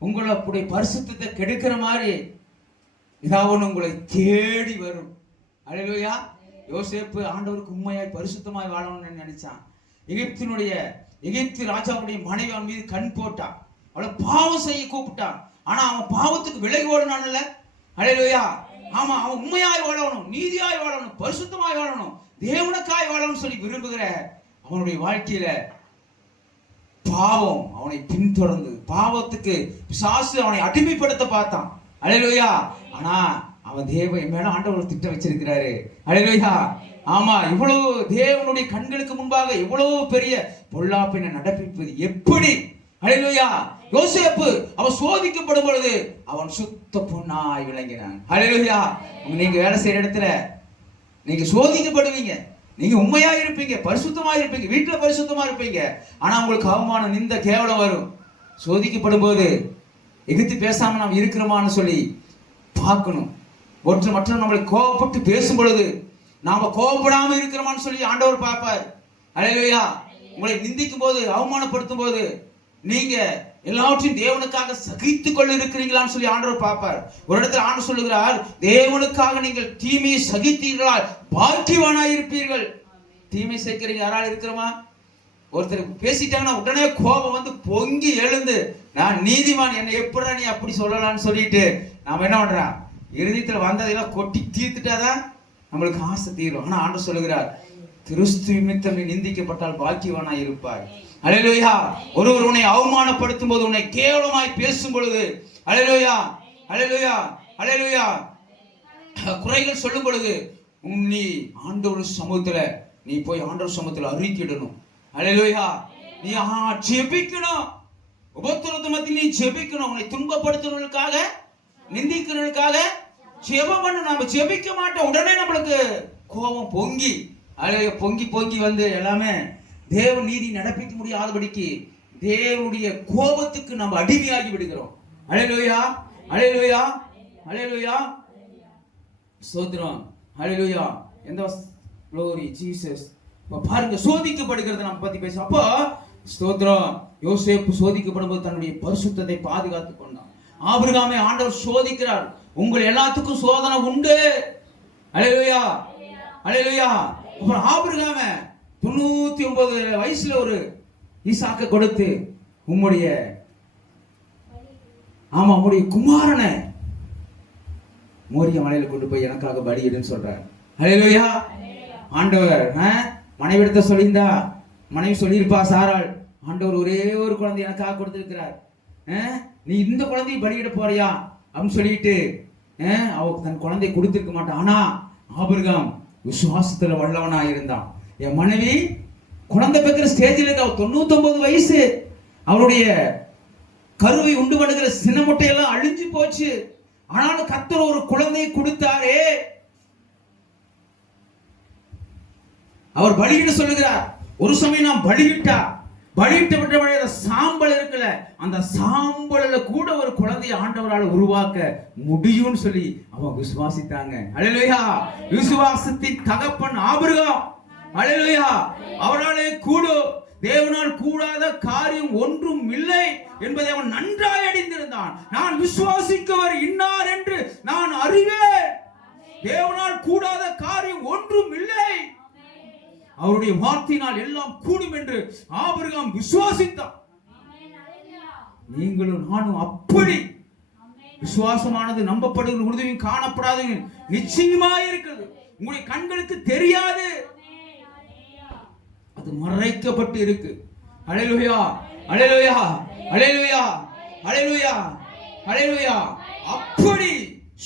உங்களை அப்படி பரிசுத்தத்தை கெடுக்கிற மாதிரி ஏதாவது உங்களை தேடி வரும். அல்லேலூயா. யோசேப்பு ஆண்டவருக்கு உண்மையாய் பரிசுத்தமாய் வாழணும்னு நினைச்சான். எகிப்து ராஜாவுடைய மனைவி அவன் மீது கண் போட்டான், அவளை பாவம் செய்ய கூப்பிட்டான். ஆனா அவன் பாவத்துக்கு விலகி ஓடுனான்ல. அல்லேலூயா. ஆமா, அவன் உண்மையாய் வாழணும், நீதியாய் வாழணும், பரிசுத்தமாய் வாழணும், தேவனுக்காய் வாழணும் சொல்லி விரும்புகிற அவனுடைய வாழ்க்கையில பாவம் அவனை பின்தொடர்ந்து, பாவத்துக்கு பிசாசு அவனை அடிமைப்படுத்த பார்த்தான். அல்லேலூயா. ஆனா அவன் தேவன் மேல ஆண்டவர் திட்டம் வச்சிருக்கிறாரு. அல்லேலூயா. ஆமா, இவ்வளவு தேவனுடைய கண்களுக்கு முன்பாக இவ்வளவு பெரிய பொல்லாப்பினை நடப்பிப்பது எப்படி? அல்லேலூயா. யோசேப்பு அவன் சோதிக்கப்படும் பொழுது அவன் சுத்த பொன்னாய் விளங்கினான். அல்லேலூயா. நீங்க வேலை செய்யற இடத்துல நீங்க சோதிக்கப்படுவீங்க, நீங்க உண்மையா இருப்பீங்க, பரிசுத்தமா இருப்பீங்க, வீட்டுல பரிசுத்தமா இருப்பீங்க. ஆனா உங்களுக்கு அவமானம், நிந்த, கேவலம் வரும். சோதிக்கப்படும் போது எதிர்த்து பேசாம நாம் இருக்கிறோமான்னு சொல்லி பார்க்கணும். மற்ற நம்மளை கோபப்பட்டு பேசும் பொழுது நாம கோபப்படாம இருக்கிறோமான்னு சொல்லி ஆண்டவர் பார்ப்பார். அல்லேலூயா. உங்களை நிந்திக்கும் போது, அவமானப்படுத்தும் போது நீங்க எல்லாவற்றையும் தேவனுக்காக சகித்துக் கொள்ள இருக்கிறீங்களான்னு சொல்லி ஆண்டவர் பார்ப்பார். ஒரு இடத்துல ஆண்டவர் சொல்லுகிறார், தேவனுக்காக நீங்கள் தீமையை சகித்தீர்களால் பாக்கியவானாய் இருப்பீர்கள். தீமை சகிக்கிறீங்க யாரால் இருக்கிறோமா? ஒருத்தர் பேசிட்டாங்கன்னா உடனே கோபம் வந்து பொங்கி எழுந்து, நான் நீதிமான், என்னை எப்படி நீ அப்படி சொல்லலாம்னு சொல்லிட்டு நாம என்ன பண்றோம், இறுதியத்தில் வந்ததெல்லாம் கொட்டி தீர்த்துட்டாதான் நம்மளுக்கு ஆசை தீரும். ஆனா ஆண்டவர் சொல்லுகிறார், கிறிஸ்து நிமித்தம் நீ நிந்திக்கப்பட்டால் பாக்கியவானாய் இருப்பாய். அல்லேலூயா. ஒருவர் உன்னை அவமானப்படுத்தும் போது, உன்னை கேவலமாய் பேசும் பொழுது, அல்லேலூயா அல்லேலூயா அல்லேலூயா, குறைகள் சொல்லும் பொழுது நீ ஆண்டவர் சமூகத்துல நீ போய் ஆண்டவர் சமூகத்துல அறிக்கையிடணும். அல்லேலூயா. நீ ஜெபிக்கணும். உபத்திரவத்தை மத்தியில் நீ ஜெபிக்கணும். உன்னை துன்பப்படுத்துறவர்களுக்காக, நிந்திக்கிறவர்களுக்காக ஜெபம் பண்ண. நாம ஜெபிக்க மாட்டோம், உடனே நம்மளுக்கு கோபம் பொங்கி பொங்கி பொங்கி வந்து எல்லாமே தேவ நீதி நடப்பிக்க முடியாதபடிக்கு தேவனுடைய கோபத்துக்கு நம்ம அடிமையாகி விடுகிறோம். அல்லேலூயா அல்லேலூயா அல்லேலூயா. ஸ்தோத்திரம். அல்லேலூயா. எந்த glory ஜீசஸ். பாருங்க, சோதிக்கப்படுகிறது நம்ம பத்தி பேச. அப்போ ஸ்தோத்திரம். யோசேப்பு சோதிக்கப்படும் போது தன்னுடைய பரிசுத்தத்தை பாதுகாத்துக் கொண்டான். ஆபிரகாமை ஆண்டவர் சோதிக்கிறார். உங்கள் எல்லாத்துக்கும் சோதனை உண்டு. அல்லேலூயா அல்லேலூயா. அப்புறம் ஆபிரகாமை 99 வயசுல ஒரு ஈசாக்க கொடுத்து, உம்முடைய குமாரனை மோரிய மலையில கொண்டு போய் எனக்காக பலியிடுன்னு சொல்றார். அல்லேலூயா. ஆண்டவர் மனைவி எடுத்த சொல்லியிருந்தா, மனைவி சொல்லியிருப்பா சாராள், ஆண்டவர் ஒரே ஒரு குழந்தை எனக்காக கொடுத்திருக்கிறார், நீ இந்த குழந்தையை பலியிட போறியா அப்படின்னு சொல்லிட்டு அவ தன் குழந்தையை கொடுத்திருக்க மாட்டான். ஆனா ஆபிரகாம் விசுவாசத்துல வல்லவனா இருந்தான். என் மனைவி குழந்தை பெற்ற ஸ்டேஜில் இருக்க, 99 வயசு, அவருடைய கருவை உண்டு பண்ணுகிற சின்ன முட்டையெல்லாம் அழிஞ்சு போச்சு. ஆனாலும் கர்த்தர் ஒரு குழந்தையை கொடுத்தாரே. அவர் பலியிட சொல்லுகிறார். ஒரு சமயம் நாம் பலியிட்ட சாம்பல் இருக்குல்ல, அந்த சாம்பல்ல கூட ஒரு குழந்தையை ஆண்டவரால் உருவாக்க முடியும்னு சொல்லி அவங்க விசுவாசித்தாங்க. அல்லேலூயா. விசுவாசத்தின் தகப்பன் ஆபிரகாம். அல்லேலூயா. அவராலே கூடும், தேவனால் கூடாத காரியம் ஒன்றும் இல்லை என்பதை அவன் நன்றாய் அறிந்திருந்தான். நான் விசுவாசிக்கவர் இன்னார் என்று நான் அறிவேன். தேவனால் கூடாத காரியம் ஒன்றும் இல்லை. அவருடைய வார்த்தையினால் எல்லாம் கூடும் என்று ஆபிரகாம் விசுவாசித்தான். நீங்களும் நானும் அப்படி விசுவாசமானது நம்பப்படுகிற உறுதியும் காணப்படாது நிச்சயமாய் இருக்கிறது. உங்களுடைய கண்களுக்கு தெரியாது, அது மறைக்கப்பட்டு இருக்கு. அல்லேலூயா அல்லேலூயா அல்லேலூயா அல்லேலூயா அல்லேலூயா. அப்படி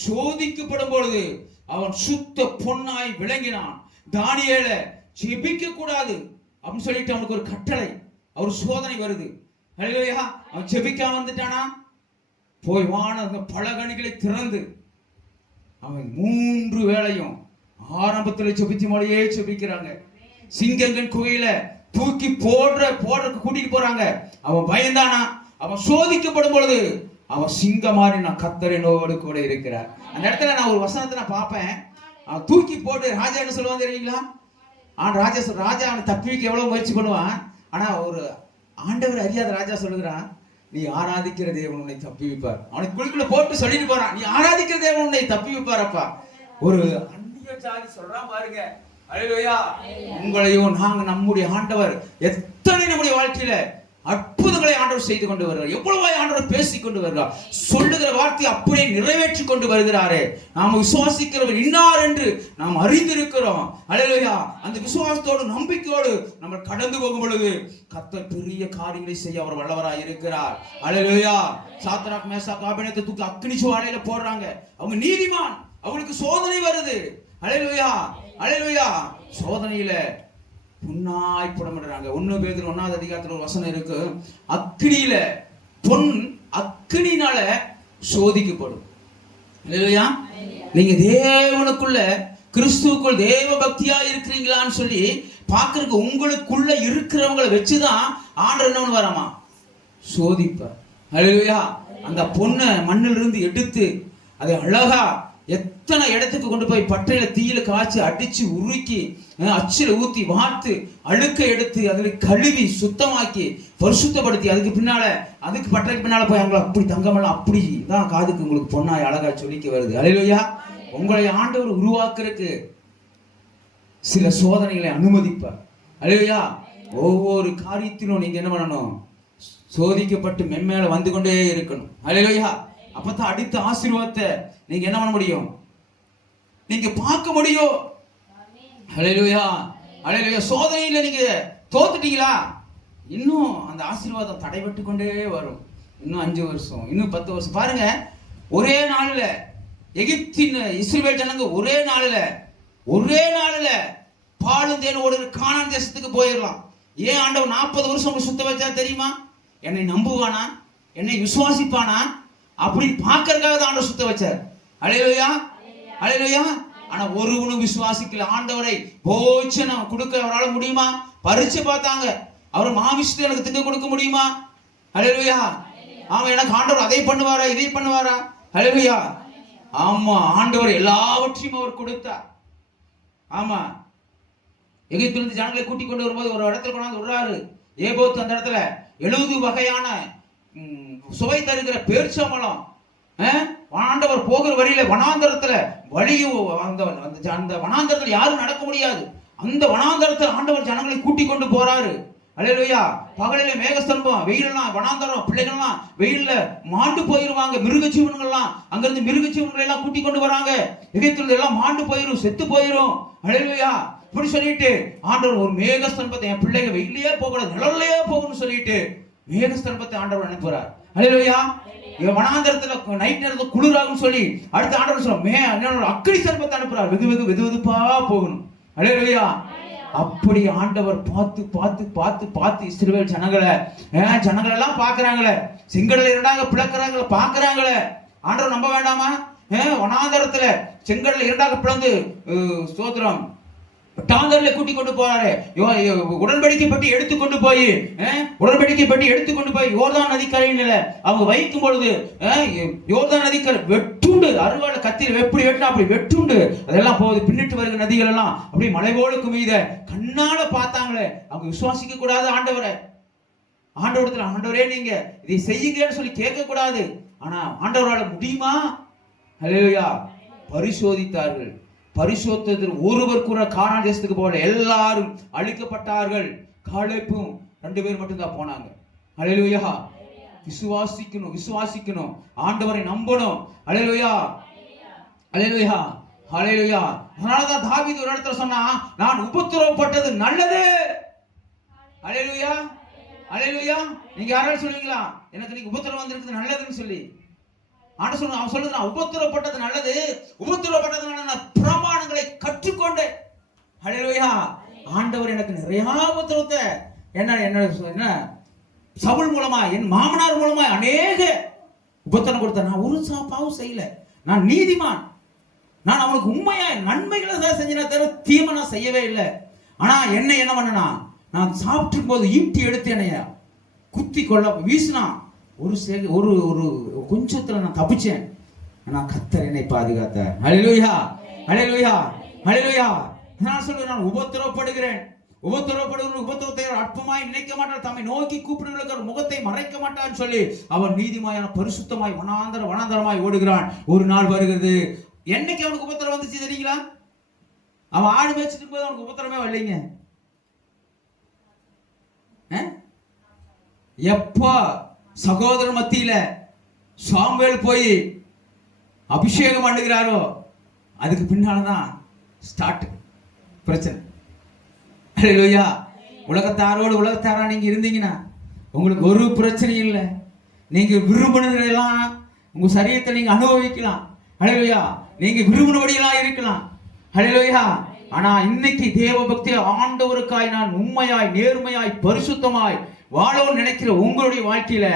சோதிக்கப்படும் பொழுது அவன் சுத்த பொன்னாய் விளங்கினான். தானியேலை ஜெபிக்க கூடாது அப்படின்னு சொல்லிட்டு அவனுக்கு ஒரு கட்டளை, ஒரு சோதனை வருது. அல்லேலூயா. அவன் ஜெபிக்காம வந்துட்டானா, போய் வான பலகணிகளை திறந்து அவன் 3 வேளையும் ஆரம்பத்தில் ஜெபிச்ச மாதிரியே ஜெபிக்கிறாங்க. சிங்கங்கள் குகையில தூக்கி போடுறதுக்கு கூட்டிட்டு போறாங்க. அவன் பயந்தானா, அவன் சோதிக்கப்படும் பொழுது அவன் சிங்கமாரி நான் கர்த்தரினோடு கூட இருக்கிறார். அந்த இடத்துல நான் ஒரு வசனத்தை நான் பார்ப்பேன். அவன் தூக்கி போட்டு ராஜா என்ன சொல்லுவாங்க தெரியுங்களா? ராஜா அவனை தப்பி வைக்க எவ்வளவு முயற்சி பண்ணுவான். ஆனா ஒரு ஆண்டவர் அறியாத ராஜா சொல்லுகிறான், நீ ஆராதிக்கிற தேவன் உன்னை தப்பி வைப்பார். அவனுக்கு குழுக்குள்ள போட்டு சொல்லிட்டு போறான், நீ ஆராதிக்கிற தேவன் உன்னை தப்பி வைப்பாரப்பா. ஒரு அந்நிய ஜாதி சொல்றான் பாருங்க. அல்லேலூயா. உங்களையும் நாங்க, நம்முடைய ஆண்டவர் எத்தனை நம்முடைய வாழ்க்கையில அற்புதங்களை ஆண்டவர் செய்து கொண்டு வருகிறார். எவ்வளவு ஆண்டவர் பேசிக் கொண்டு வருகிறார். சொல்லுகிற வார்த்தை அப்படியே நிறைவேற்றி கொண்டு வருகிறாரே. நாம் விசுவாசிக்கிறவர் இன்னார் என்று நாம் அறிந்திருக்கிறோம். அல்லேலூயா. அந்த விசுவாசத்தோடு நம்பிக்கையோடு நம்ம கடந்து போகும் பொழுது கர்த்தர் பெரிய காரியங்களை செய்ய அவர் வல்லவராய் இருக்கிறார். அல்லேலூயா. சாத்ராக் மேஷாக் ஆபேத்நேகோ தூக்கி அக்கினி ஜுவாலையில போடுறாங்க. அவங்க நீதிமான், அவங்களுக்கு சோதனை வருது. அல்லேலூயா அல்லேலூயா. சோதனையில புண்ணாய் புடமிடுறாங்க. 1 பேதுரு 1ஆவது அதிகாரத்துல ஒரு வசனம் இருக்கு, அக்கினியில அக்கினினால சோதிக்கப்படும். இல்லையா? நீங்க தேவனுக்குள்ள, கிறிஸ்துவுக்குள் தேவ பக்தியா இருக்கிறீங்களான்னு சொல்லி பாக்குறதுக்கு உங்களுக்குள்ள இருக்கிறவங்களை வச்சுதான் ஆண்டவர் என்ன பண்ணுவாராமா, சோதிப்பார். அல்லேலூயா. அந்த பொண்ணை மண்ணிலிருந்து எடுத்து அதை அழகா எத்தனை இடத்துக்கு கொண்டு போய் பட்டையில தீயில காய்ச்சி அடிச்சு உருக்கி அச்சில ஊத்தி வார்த்து அழுக்க எடுத்து அதுல கழுவி சுத்தமாக்கி பரிசுத்தப்படுத்தி அதுக்கு பட்டைக்கு பின்னால போய் அவங்களை அப்படி தங்கமெல்லாம் அப்படிதான் காதுக்கு உங்களுக்கு பொண்ணாய் அழகா சொல்லிக்க வருது. அல்லேலூயா. உங்களை ஆண்டவர் உருவாக்குறதுக்கு சில சோதனைகளை அனுமதிப்பார். அல்லேலூயா. ஒவ்வொரு காரியத்திலும் நீங்க என்ன பண்ணணும்? சோதிக்கப்பட்டு மென்மேல வந்து கொண்டே இருக்கணும். அல்லேலூயா. அப்பதான் அடுத்த ஆசீர்வாதத்தை நீங்க என்ன பண்ண முடியும்? நீங்க பார்க்க முடியும். அல்லேலூயா. அல்லேலூயா. சோதனையில நீங்க தோத்துட்டீங்களா, இன்னும் அந்த ஆசீர்வாதம் தடைபட்டு கொண்டே வரும். இன்னும் 5 வருஷம், இன்னும் 10 வருஷம். பாருங்க, ஒரே நாளில எகிப்தின் இஸ்ரவேல் ஜனங்க ஒரே நாளில பாலும் தேன் ஓடுற கானான் தேசத்துக்கு போயிடலாம். ஏன் ஆண்டவர் 40 வருஷம் உங்களை சுத்த வச்சா தெரியுமா? என்னை நம்புவானா, என்னை விசுவாசிப்பானா அப்படின்னு பார்க்கறதுக்காக தான் ஆண்டவர் சுத்த வச்சார். அல்லேலூயா. அல்லேலூயா. ஆனா ஒருவனும் விசுவாசிக்கல. ஆண்டவரை போஜனம் கொடுக்க அவரால் முடியுமா? பரிச்சு பார்த்தாங்க. அவர் மாமிசத்தை எனக்கு திங்க கொடுக்க முடியுமா? அல்லேலூயா. ஆமா, எனக்கு ஆண்டவர் அதை பண்ணுவாரா, இதை பண்ணுவாரா? அல்லேலூயா. ஆமா, ஆண்டவர் எல்லாவற்றையும் அவர் கொடுத்தார். ஆமா, எகிப்திலிருந்து ஜனங்களை கூட்டிக் கொண்டு வரும்போது ஒரு இடத்துல கொண்டாந்து விடுறாரு. ஏபோத்து அந்த இடத்துல 70 வகையான சுவை தருகிற பேர்ச்சம்பழம். ஆண்டவர் போகிற வழியில வனாந்தரத்துல அந்த வனாந்தரத்துல யாரும் நடக்க முடியாது. அந்த வனாந்தரத்துல ஆண்டவர் ஜனங்களை கூட்டிக் கொண்டு போறாரு. அல்லேலூயா. பகலில மேகஸ்தம்பம், வெயிலெல்லாம் வனாந்தரம், பிள்ளைகள்லாம் வெயில்ல மாண்டு போயிருவாங்க. மிருக ஜீவன்கள்லாம் அங்கிருந்து மிருக ஜீவன்களை எல்லாம் கூட்டிக் கொண்டு வராங்க. எகிப்திலிருந்து எல்லாம் மாண்டு போயிரும், செத்து போயிரும். அல்லேலூயா. இப்படி சொல்லிட்டு ஆண்டவர் ஒரு மேகஸ்தம்பத்தை, என் பிள்ளைங்க வெயிலே போகக்கூடாது, நிழல்லையே போகணும்னு சொல்லிட்டு மேகஸ்தம்பத்தை ஆண்டவர் அனுப்புறார். அல்லேலூயா. வனாந்தரத்துல நைட் நேரத்துல குளிராகும் சொல்லி அடுத்த ஆண்டவர் சொல்ல அக்கடி சர்பத்தை அனுப்புறார். வெதுவெதுப்பா போகணும். அல்லேலூயா. அப்படி ஆண்டவர் பார்த்து இஸ்ரவேல் ஜனங்களை எல்லாம் பாக்குறாங்களே, செங்கடலை 2ஆக பிளக்குறாங்களே, பாக்குறாங்களே. ஆண்டவர் நம்ப வேண்டாமா? வனாந்தரத்துல செங்கடலை 2ஆக பிளந்து ஸ்தோத்திரம் டாங்கர்ல கூட்டி கொண்டு போறாரு. உடன்படிக்கை பெட்டி எடுத்துக்கொண்டு போய் யோர்தான் நதிக்கரையில அவங்க வைக்கும் பொழுது யோர்தான் நதிக்கரை வெட்டுண்டு, அருவாளை கத்தியில் எப்படி வெட்டினா அப்படி வெட்டுண்டு அதெல்லாம் போகுது. பின்னிட்டு வருகிற நதிகள் எல்லாம் அப்படி மலைபோல குமியுத கண்ணால பார்த்தாங்களே. அவங்க விசுவாசிக்க கூடாது ஆண்டவரத்துல. ஆண்டவரே நீங்க இதை செய்யுங்கன்னு சொல்லி கேட்க கூடாது. ஆனா ஆண்டவரால முடியுமா? அல்லேலூயா. பரிசோதித்தார்கள். பரிசோதத்தில் ஒருவர் கூட கானான் தேசத்துக்கு போகல. எல்லாரும் அழிக்கப்பட்டார்கள். காலேப்பும் 2 பேர் மட்டும்தான் போனாங்க. அல்லேலூயா. விசுவாசிக்கணும். ஆண்டவரை நம்பணும். அல்லேலூயா. அல்லேலூயா. அல்லேலூயா. அதனாலதான் தாவீது ஒரு இடத்துல சொன்னா, நான் உபத்திரவப்பட்டது நல்லது. அல்லேலூயா. அல்லேலூயா. நீங்க யாராவது சொல்லுவீங்களா, எனக்கு நீங்க உபத்திரவம் வந்திருக்குது நல்லதுன்னு சொல்லி? அவன் சொல்லுறான், உபத்திரவப்பட்டது நல்லது. உபத்திரவப்பட்டதுனால நான் பிரமாணங்களை கற்றுக்கொண்டேன். அல்லேலூயா. ஆண்டவர் எனக்கு நிறைய உபத்திரவத்தை என்ன சவுல் மூலமா, என் மாமனார் மூலமா அநேக உபத்திரம் கொடுத்த. நான் ஒரு பாவம் செய்யல. நான் நீதிமான். நான் அவனுக்கு உண்மையா நன்மைகளை தான் செஞ்சேனே தவிர தீமை நான் செய்யவே இல்லை. ஆனா என்ன பண்ணனா, நான் சாப்பிட்டு போது ஈட்டி எடுத்து என்னைய குத்தி கொள்ள வீசினான். ஒரு கொஞ்சத்துல நான் தப்பிச்சேன். ஆனா கர்த்தர் என்னை பாதுகாத்தார். அல்லேலூயா. அல்லேலூயா. அல்லேலூயா. நான் சொல்றேன், நான் உபத்திரவப்படுகிறேன். உபத்திரவத்தை அற்பமாய் நினைக்க மாட்டார். தம்மை நோக்கி கூப்பிடுகிற முகத்தை மறைக்க மாட்டான்னு சொல்லி அவன் நீதிமாயான பரிசுத்தமாய் வனாந்தரமாய் ஓடுகிறான். ஒரு நாள் வருகிறது. என்னைக்கு அவனுக்கு உபத்திரம் வந்துச்சு தெரியுங்களா? அவன் ஆடு மேய்ச்சிட்டு போது அவனுக்கு உபத்திரமே வரலைங்க. எப்போ சகோதரர் மத்தியில சாமுவேல் போய் அபிஷேகம் பண்ணுகிறாரோ அதுக்கு பின்னால்தான் ஸ்டார்ட் பிரச்சனை. அல்லேலூயா. உலகத்தாரா நீங்க இருந்தீங்கன்னா உங்களுக்கு ஒரு பிரச்சனையும் இல்லை. நீங்க விரும்பினதெல்லாம் உங்க சரீரத்தை நீங்க அனுபவிக்கலாம். அல்லேலூயா. நீங்க விரும்பினபடியெல்லாம் இருக்கலாம். அல்லேலூயா. ஆனா இன்னைக்கு தேவ பக்தி ஆண்டவருக்காய் நான் உண்மையாய் நேர்மையாய் பரிசுத்தமாய் வாழவும் நினைக்கிற உங்களுடைய வாழ்க்கையில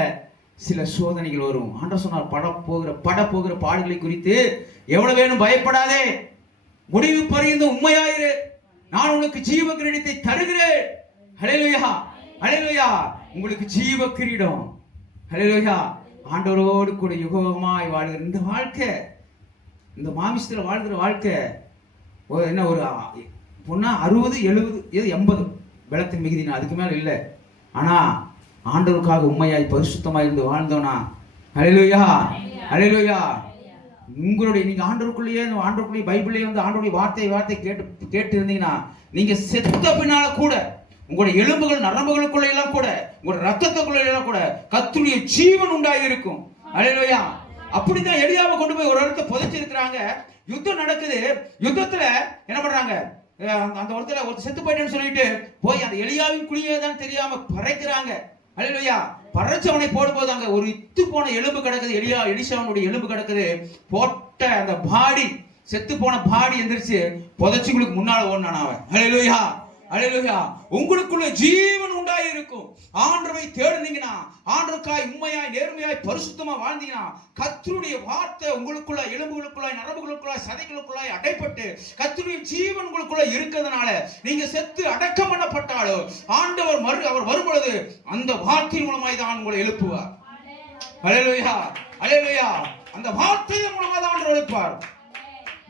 சில சோதனைகள் வரும். ஆண்டவர் சொன்னார், பட போகிற பாடுகளை குறித்து எவ்வளவு வேணும் பயப்படாதே, முடிவு பரிந்து உண்மையாயிரு, நான் உனக்கு ஜீவ கிரீடத்தை தருகிறேன். ஹல்லேலூயா. ஹல்லேலூயா. உங்களுக்கு ஜீவ கிரீடம். ஹல்லேலூயா. ஆண்டவரோடு கூட யுகமாய் வாழ்கிற இந்த வாழ்க்கை இந்த மாமிசத்தில் வாழ்கிற வாழ்க்கை என்ன ஒரு பொண்ணா 60, 70, 80 பலத்தின் மிகுதினா, அதுக்கு மேல இல்லை. ஆனா ஆண்டவருக்காக உண்மையாய் பரிசுத்தமாய் இருந்து வாழ்ந்தோனா, ஹல்லேலூயா ஹல்லேலூயா. உங்களுடைய நீங்க ஆண்டவருக்குள்ளேயே பைபிள்லயே வந்து ஆண்டவருடைய வார்த்தை கேட்டு இருந்தீங்கன்னா, நீங்க செத்த பின்னால கூட உங்களுடைய எலும்புகள் நரம்புகளுக்குள்ள எல்லாம் கூட உங்களுடைய ரத்தத்துக்குள்ள எல்லாம் கூட கர்த்தருடைய ஜீவன் உண்டாகி இருக்கும். ஹல்லேலூயா. அப்படித்தான் எலியாவை கொண்டு போய் ஒரு இடத்துல புதைச்சிருக்கிறாங்க. யுத்தம் நடக்குது. யுத்தத்துல என்ன பண்றாங்க, அந்த இடத்துல ஒரு செத்து போயிட்டேன்னு சொல்லிட்டு போய் அந்த எலியாவின் குழியே தான் தெரியாம பறைக்கிறாங்க. ஹல்லேலூயா. பறைச்சவனை போடும்போது அங்க ஒரு இத்து போன எலும்பு கிடக்குது. எலிசாவுடைய எலும்பு கிடக்குது. போட்ட அந்த பாடி, செத்து போன பாடி எந்திரிச்சு புதைச்சுகளுக்கு முன்னால ஓடுனான் அவன். ஹல்லேலூயா ஹல்லேலூயா. உங்களுக்குள்ள ஜீவன் உண்டாகி இருக்கும். ஆண்டவரை தேடுனீங்கன்னா, ஆண்டவருக்காய் உண்மையாய் நேர்மையாய் பரிசுத்தமா வாழ்ந்தீங்கன்னா, கர்த்தருடைய வார்த்தை உங்களுக்குள்ள எலும்புகளுக்குள்ளாய் நரம்புகளுக்குள்ளாய் சதைகளுக்குள்ளாய் அடைப்பட்டு கர்த்தருடைய ஜீவன் உங்களுக்குள்ள இருக்கிறதுனால நீங்க செத்து அடக்கம் பண்ணப்பட்டாலோ ஆண்டவர் அவர் வரும்பொழுது அந்த வார்த்தை மூலமாய் தான் உங்களை எழுப்புவார். ஹல்லேலூயா ஹல்லேலூயா. அந்த வார்த்தையின் மூலமா தான் ஆண்டவர் எழுப்புவார்.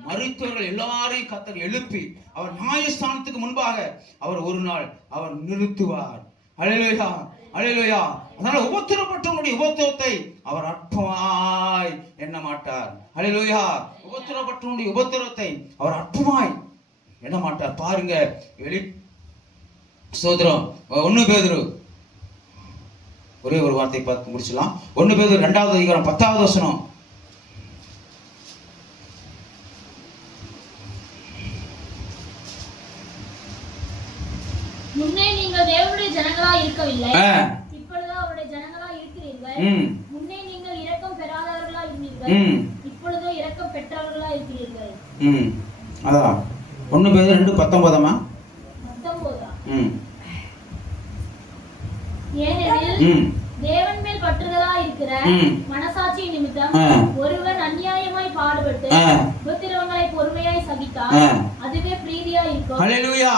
மரித்தவர்கள் எல்லாரையும் கர்த்தர் எழுப்பி அவர் நியாயஸ்தானத்துக்கு முன்பாக அவர் ஒரு நாள் அவர் நிறுத்துவார். ஹல்லேலூயா ஹல்லேலூயா. அதனால உபத்திரப்பட்டவனுடைய உபத்திரத்தை அவர் அற்பமாய் எண்ண மாட்டார். ஹல்லேலூயா. உபத்திரப்பட்டவனுடைய உபத்திரத்தை அவர் அற்பமாய் எண்ண மாட்டார். பாருங்க, சோதரம் 1 பேதுரு, ஒரே ஒரு வார்த்தை பார்த்து முடிச்சலாம். 1 பேதுரு 2வது அதிகாரம் 10வது வசனம். முன்னே நீங்கள் தேவனுடைய ஜனங்களாய் இருக்கவில்லை, இப்பொழுது அவருடைய ஜனங்களாய் இருக்கிறீர்கள். முன்னே நீங்கள் இரக்கம் பெறாதவர்களாய் இருந்தீர்கள், இப்பொழுது இரக்கம் பெற்றவர்களாய் இருக்கிறீர்கள். அதான் 1 பேதுரு 2:19. ஏனெனில் தேவன் மேல் பற்றுதலாய் இருக்கிற மனசாட்சி நிமித்தம் ஒருவன் அநியாயமாய் பாடுபட்டு உபத்திரவங்களை பொறுமையாய் சகித்தால் அதுவே பிரீதியாய் இருக்கும். ஹல்லேலூயா.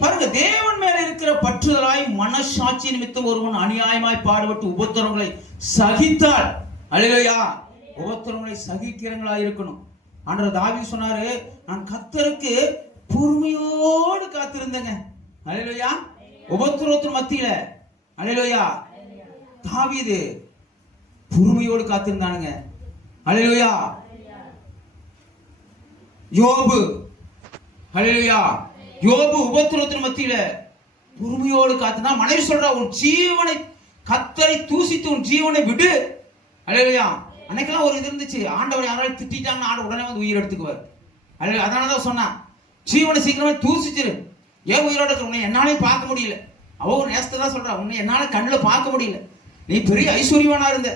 பாருங்க, தேவன் மேல இருக்கிற பற்றுதலாய் மனசாட்சி நிமித்தம் ஒருவன் அநியாயமாய் பாடுபட்டு உபத்திரவங்களை சகித்தால், ஹல்லேலூயா, உபத்திரவங்களை சகிக்கிறவங்களா இருக்கணும். ஆண்டவர் தாவீது சொன்னாரு, நான் கர்த்தருக்கு பொறுமையோடு காத்திருந்தேங்க. ஹல்லேலூயா. உபத்திரவத்தின் மத்தியில, ஹல்லேலூயா, தாவீது பொறுமையோடு காத்திருந்தானுங்க. ஹல்லேலூயா. யோபு, ஹல்லேலூயா, யோபு உபத்திரவத்தின் மத்தியில பொறுமையோடு காத்துனா, மனைவி சொல்றா, உன் ஜீவனை கர்த்தரை தூசித்து உன் ஜீவனை விடு. ஹல்லேலூயா. அன்னைக்கெல்லாம் ஒரு இது இருந்துச்சு, ஆண்டவர் யாராவது திட்டாங்கன்னா ஆண்டவர் உடனே வந்து உயிர் எடுத்துக்குவார். அதனாலதான் சொன்னா, ஜீவனை சீக்கிரமா தூசிச்சிரு. ஏன் உயிரோட இருக்க, உன்னை என்னாலையும் பார்க்க முடியல. அவ ஒரு நேசத்தை தான் சொல்றா, உன்னை என்னால கண்ணில் பார்க்க முடியல. நீ பெரிய ஐஸ்வர்யவானா இருந்த,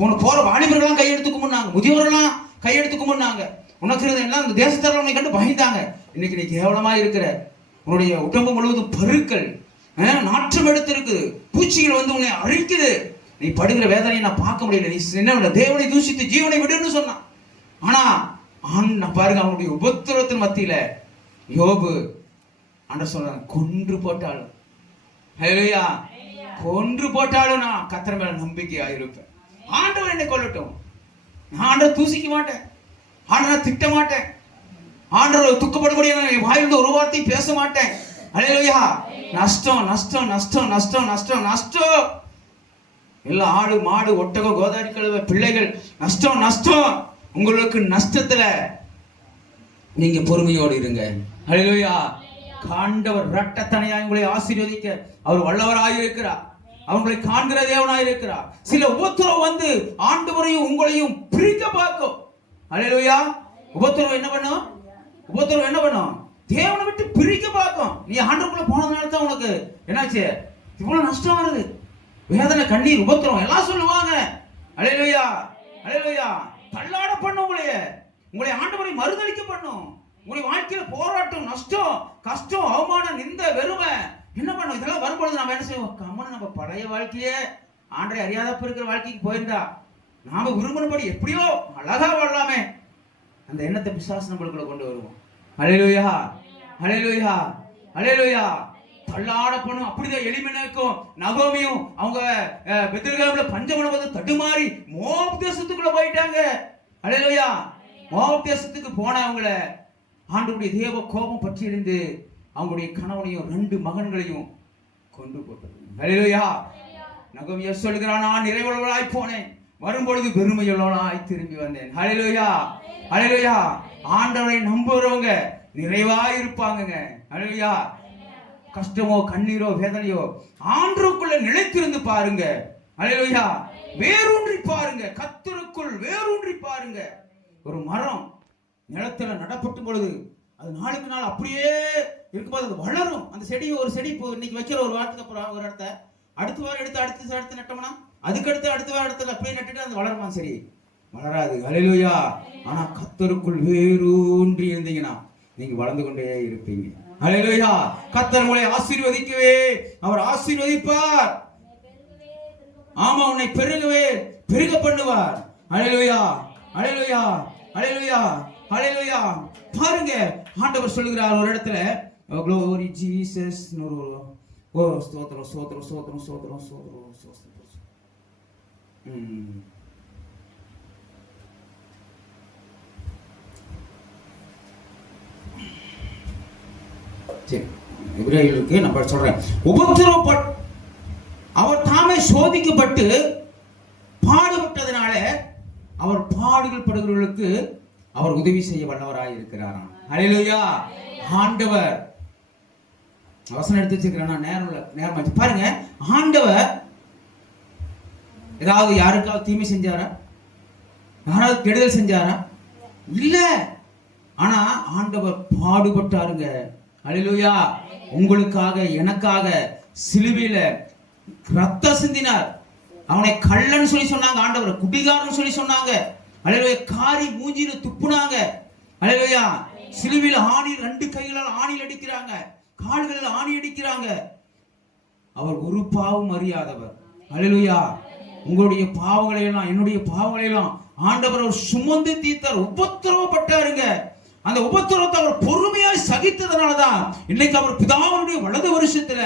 உனக்கு போற வாலிபர்கள்லாம் கையெடுத்து கும்பிடுனாங்க, முதியோரெல்லாம் கையெடுத்து கும்பிடுனாங்க, உனக்கு எல்லாம் இந்த தேசத்தால் உன்னை கண்டு பயந்தாங்க. இன்னைக்கு நீ கேவலமா இருக்கிற, உன்னுடைய உடம்பு முழுவதும் பருக்கள், நாற்றம் எடுத்து இருக்குது, பூச்சிகள் வந்து உன்னை அழிக்குது, நீ படுகிற வேதனையை நான் பார்க்க முடியல, நீ என்ன தேவனை தூசித்து ஜீவனை விடுன்னு சொன்னான். ஆனா பாருங்க, அவனுடைய உபத்திரவத்தின் மத்தியில யோபு ஆண்டவர் சொல்றான், கொன்று போட்டாலும், ஹல்லேலூயா, கொன்று போட்டாலும் நான் கர்த்தர் மேல நம்பிக்கையா இருப்பேன். ஆண்டவர் என்னை கொல்லட்டும், நான் ஆண்டவர் தூசிக்க மாட்டேன், ஆண்டவர் திட்ட மாட்டேன், ஆண்டவர் துக்கப்படும்படியா என் வாயிலிருந்து ஒரு வார்த்தை பேச மாட்டேன். ஹல்லேலூயா. நஷ்டம் நஷ்டம் நஷ்டம் நஷ்டம் நஷ்டம் நஷ்டம், எல்லாம் ஆடு மாடு ஒட்டகம் கோதாரி கழுவ பிள்ளைகள் நஷ்டம் நஷ்டம். உங்களுக்கு நஷ்டத்துல நீங்க பொறுமையோடு இருங்க. ஹல்லேலூயா. ஆண்டவர் இரட்டத்தனையாய் உங்களை ஆசீர்வதிக்க அவர் வல்லவராய் இருக்கிறார். அவங்களை காண்கிற தேவனாய் இருக்கிறார். சில உபத்திரவம் வந்து ஆண்டவரையும் உங்களையும் பிரிக்க பார்க்கும். ஹல்லேலூயா. உபத்திரவம் என்ன பண்ணும்? உபத்திரவம் என்ன பண்ணும்? தேவனை விட்டு பிரிக்க பார்க்கும். நீ ஆண்டவருக்குள்ள போனதுனால தான் உனக்கு என்னாச்சு இவ்வளவு நஷ்டம் வருது, வேதனை, கண்ணீர், உபத்திரவம் எல்லாம் சொல்லுவாங்க. ஹல்லேலூயா ஹல்லேலூயா. தள்ளாட பண்ணும், உங்களை ஆண்டவரை மறுதலிக்க பண்ணும், உங்களுடைய வாழ்க்கையில போராட்டம், நஷ்டம், கஷ்டம், அவமானம், நிந்த, வெறுமை என்ன பண்ணும்? இதெல்லாம் வரும்பொழுது நம்ம என்ன செய்வோம்? கம்மனு நம்ம பழைய வாழ்க்கையே ஆண்டரை அறியாதப்ப இருக்கிற வாழ்க்கைக்கு போயிருந்தா நாம விரும்பினபடி எப்படியோ அழகா வாழலாமே, அந்த எண்ணத்தை பிசாசு நம்மளுக்குள்ள கொண்டு வருவோம். ஹல்லேலூயா ஹல்லேலூயா ஹல்லேலூயா. தள்ளாட பண்ணும். அப்படிதான் எலிமெனாக்கும் நகோமியும் அவங்க பெத்லகேம்ல பஞ்சம் உணவு தடுமாறி மோப் தேசத்துக்குள்ள போயிட்டாங்க. ஹல்லேலூயா. மோவாப் தேசத்துக்கு போனவங்கள ஆண்டவருடைய தேவ கோபம் பற்றி இருந்து அவங்களுடைய கணவனையும் 2 மகன்களையும் கொண்டு போட்டது. ஹல்லேலூயா. நகோமியா சொல்கிறான், நான் நிறைவுள்ளவளாய் போனேன், வரும்பொழுது பெருமையுள்ளவளாய் திரும்பி வந்தேன். ஹல்லேலூயா, ஹல்லேலூயா. ஆண்டவரை நம்புறவங்க நிறைவாய் இருப்பாங்கங்க. ஹல்லேலூயா. கஷ்டமோ கண்ணீரோ வேதனையோ ஆண்டவருக்குள்ள நிலைத்திருந்து பாருங்க. ஹல்லேலூயா. வேரூன்றி பாருங்க, கர்த்தருக்குள் வேரூன்றி பாருங்க. ஒரு மரம் நிலத்துல நடப்பட்டும் பொழுது அது நாளுக்கு நாள் அப்படியே இருக்கும்போது அது வளரும். அந்த செடி, ஒரு செடி இப்போ இன்னைக்கு வைக்கிற ஒரு வாரத்துக்கு அப்புறம் ஒரு இடத்த அடுத்த வாரம் எடுத்து அடுத்து நட்டோம்னா அதுக்கடுத்து அடுத்த வாரம் இடத்துல அப்படியே நட்டுட்டு அது வளருமா? சரி, வளராது. ஹல்லேலூயா. ஆனா கர்த்தருக்குள் வேரூன்றி இருந்தீங்கன்னா நீங்க வளர்ந்து கொண்டே இருப்பீங்க. ஹல்லேலூயா. கர்த்தர் உங்களை ஆசீர்வதிக்கவே அவர் ஆசீர்வதிப்பார். ஆமா, உன்னை பெருகவே பெருக பண்ணுவார். ஹல்லேலூயா, ஹல்லேலூயா, ஹல்லேலூயா, ஹல்லேலூயா. பாருங்க, ஆண்டவர் சொல்லுகிறார் ஒரு இடத்துல, glory Jesus, ஓ ஸ்தோத்திரம் ஸ்தோத்திரம் ஸ்தோத்திரம் ஸ்தோத்திரம் ஸ்தோத்திரம் ஸ்தோத்திரம். சரி, எபிரேயர்களுக்கு நான் சொல்றேன். உபத்திரவப்பட்ட அவர் தாமே சோதிக்கப்பட்டு பாடுபட்டதனால அவர் பாடுகள் படுகிறவர்களுக்கு அவர் உதவி செய்ய வல்லவராய் இருக்கிறாராம். ஹல்லேலூயா. ஆண்டவர் வசனம் எடுத்து வச்சிருக்கிறேன், நேரம் பாருங்க. ஆண்டவர் ஏதாவது யாருக்காவது தீமை செஞ்சாரா? யாராவது கெடுதல் செஞ்சாரா? இல்ல. ஆனா ஆண்டவர் பாடுபட்டாருங்க. ஹல்லேலூயா. உங்களுக்காக எனக்காக சிலுவையில ரத்தம் சிந்தினார். அவனை கள்ளன்னு சொல்லி சொன்னாங்க, ஆண்டவர் குடிகாரன்னு சொல்லி சொன்னாங்க. ஹல்லேலூயா. காரி மூஞ்சில துப்புனாங்க. ஹல்லேலூயா. சிலுவையில ஆணி 2 கைகளால் ஆணியில் அடிக்கிறாங்க, கால்களில் ஆணி அடிக்கிறாங்க. அவர் ஒரு பாவம் அறியாதவர். ஹல்லேலூயா. உங்களுடைய பாவங்களை எல்லாம் என்னுடைய பாவங்களை எல்லாம் ஆண்டவர் அவர் சுமந்து தீர்த்தார். உபத்திரவப்பட்டாருங்க. அந்த உபத்திரவத்தை அவர் பொறுமையாய் சகித்ததனாலதான் இன்னைக்கு அவர் பிதாவுடைய வலது வருஷத்துல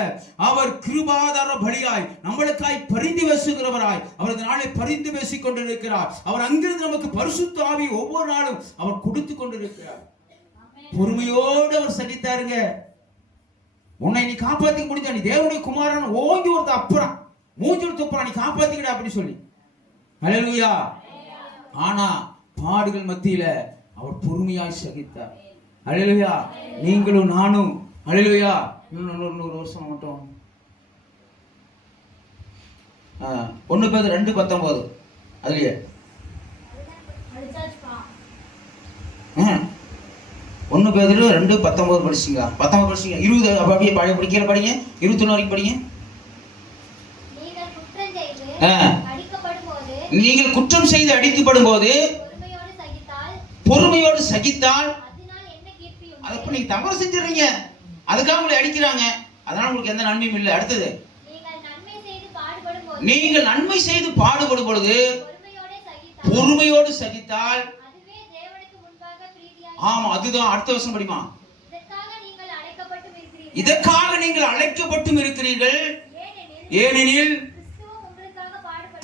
அவர் கிருபாதார பலியாய் நம்மளுக்காய் பரிந்து பேசுகிறவராய் அவரது நாளை பரிந்து பேசிக் கொண்டிருக்கிறார். அவர் அங்கிருந்து நமக்கு பரிசுத்த ஆவி ஒவ்வொரு நாளும் அவர் கொடுத்து கொண்டிருக்கிறார். பொறுமையோடு அவர் சகித்தாருங்க. உன்னை நீ காப்பாத்திக்க முடிஞ்சா, நீ தேவனுடைய குமாரன் ஓங்கி ஒருத்த அப்புறம் மூஞ்சில் துப்புறான், நீ காப்பாத்திக்கிட அப்படின்னு சொல்லி. ஹல்லேலூயா. ஆனா பாடுகள் மத்தியில அவர் பொறுமையாய் சகித்தார். ஹல்லேலூயா. நீங்களும் நானும். ஹல்லேலூயா. 100 வருஷம் மட்டும் 1 பேதுரு 2:19 அதுலயே 1 பேதுரு 2:19 படிச்சீங்க. 19 படிச்சீங்க. 20 அப்படியே படிக்கிற படிங்க. 21 வரைக்கும் படிங்க. நீங்கள் குற்றம் செய்து அடிக்கப்படும் போது பொறுமையோடு சகித்தால், அதுக்கு நீங்க தவறு செஞ்சிடறீங்க, அதுக்காக உங்களை அடிக்கிறாங்க, அதனால உங்களுக்கு எந்த நன்மையும் இல்லை. அடுத்தது, நீங்கள் நன்மை செய்து பாடுபடும் பொழுது பொறுமையோடு சகித்தால், ஆமா அதுதான் அடுத்த வருஷம் படிமா. இதற்காக நீங்கள் அழைக்கப்பட்டும் இருக்கிறீர்கள், ஏனெனில்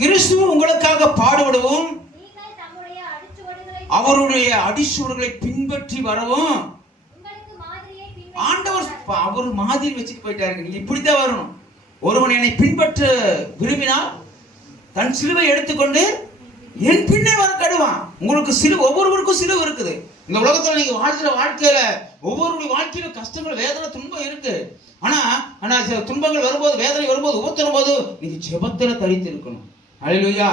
கிறிஸ்து உங்களுக்காக பாடுபடவும் அவருடைய அடிச்சுவடுகளை பின்பற்றி வரவும் ஆண்டவர் அவர் மாதிரி வச்சுட்டு போயிட்டாரு. நீங்க இப்படித்தான் வரணும். ஒருவன் என்னை பின்பற்ற விரும்பினால் தன் சிலுவை எடுத்துக்கொண்டு என் பின்னே வர கடுவான். உங்களுக்கு சிலுவை, ஒவ்வொருவருக்கும் சிலுவை இருக்குது. இந்த உலகத்துல நீங்க வாழ்கிற வாழ்க்கையில ஒவ்வொருடைய வாழ்க்கையில கஷ்டங்கள், வேதனை, துன்பம் இருக்கு. ஆனா துன்பங்கள் வரும்போது, வேதனை வரும்போது, உபத்திரம் போது நீங்க ஜெபத்துல தரித்து இருக்கணும். ஹல்லேலூயா.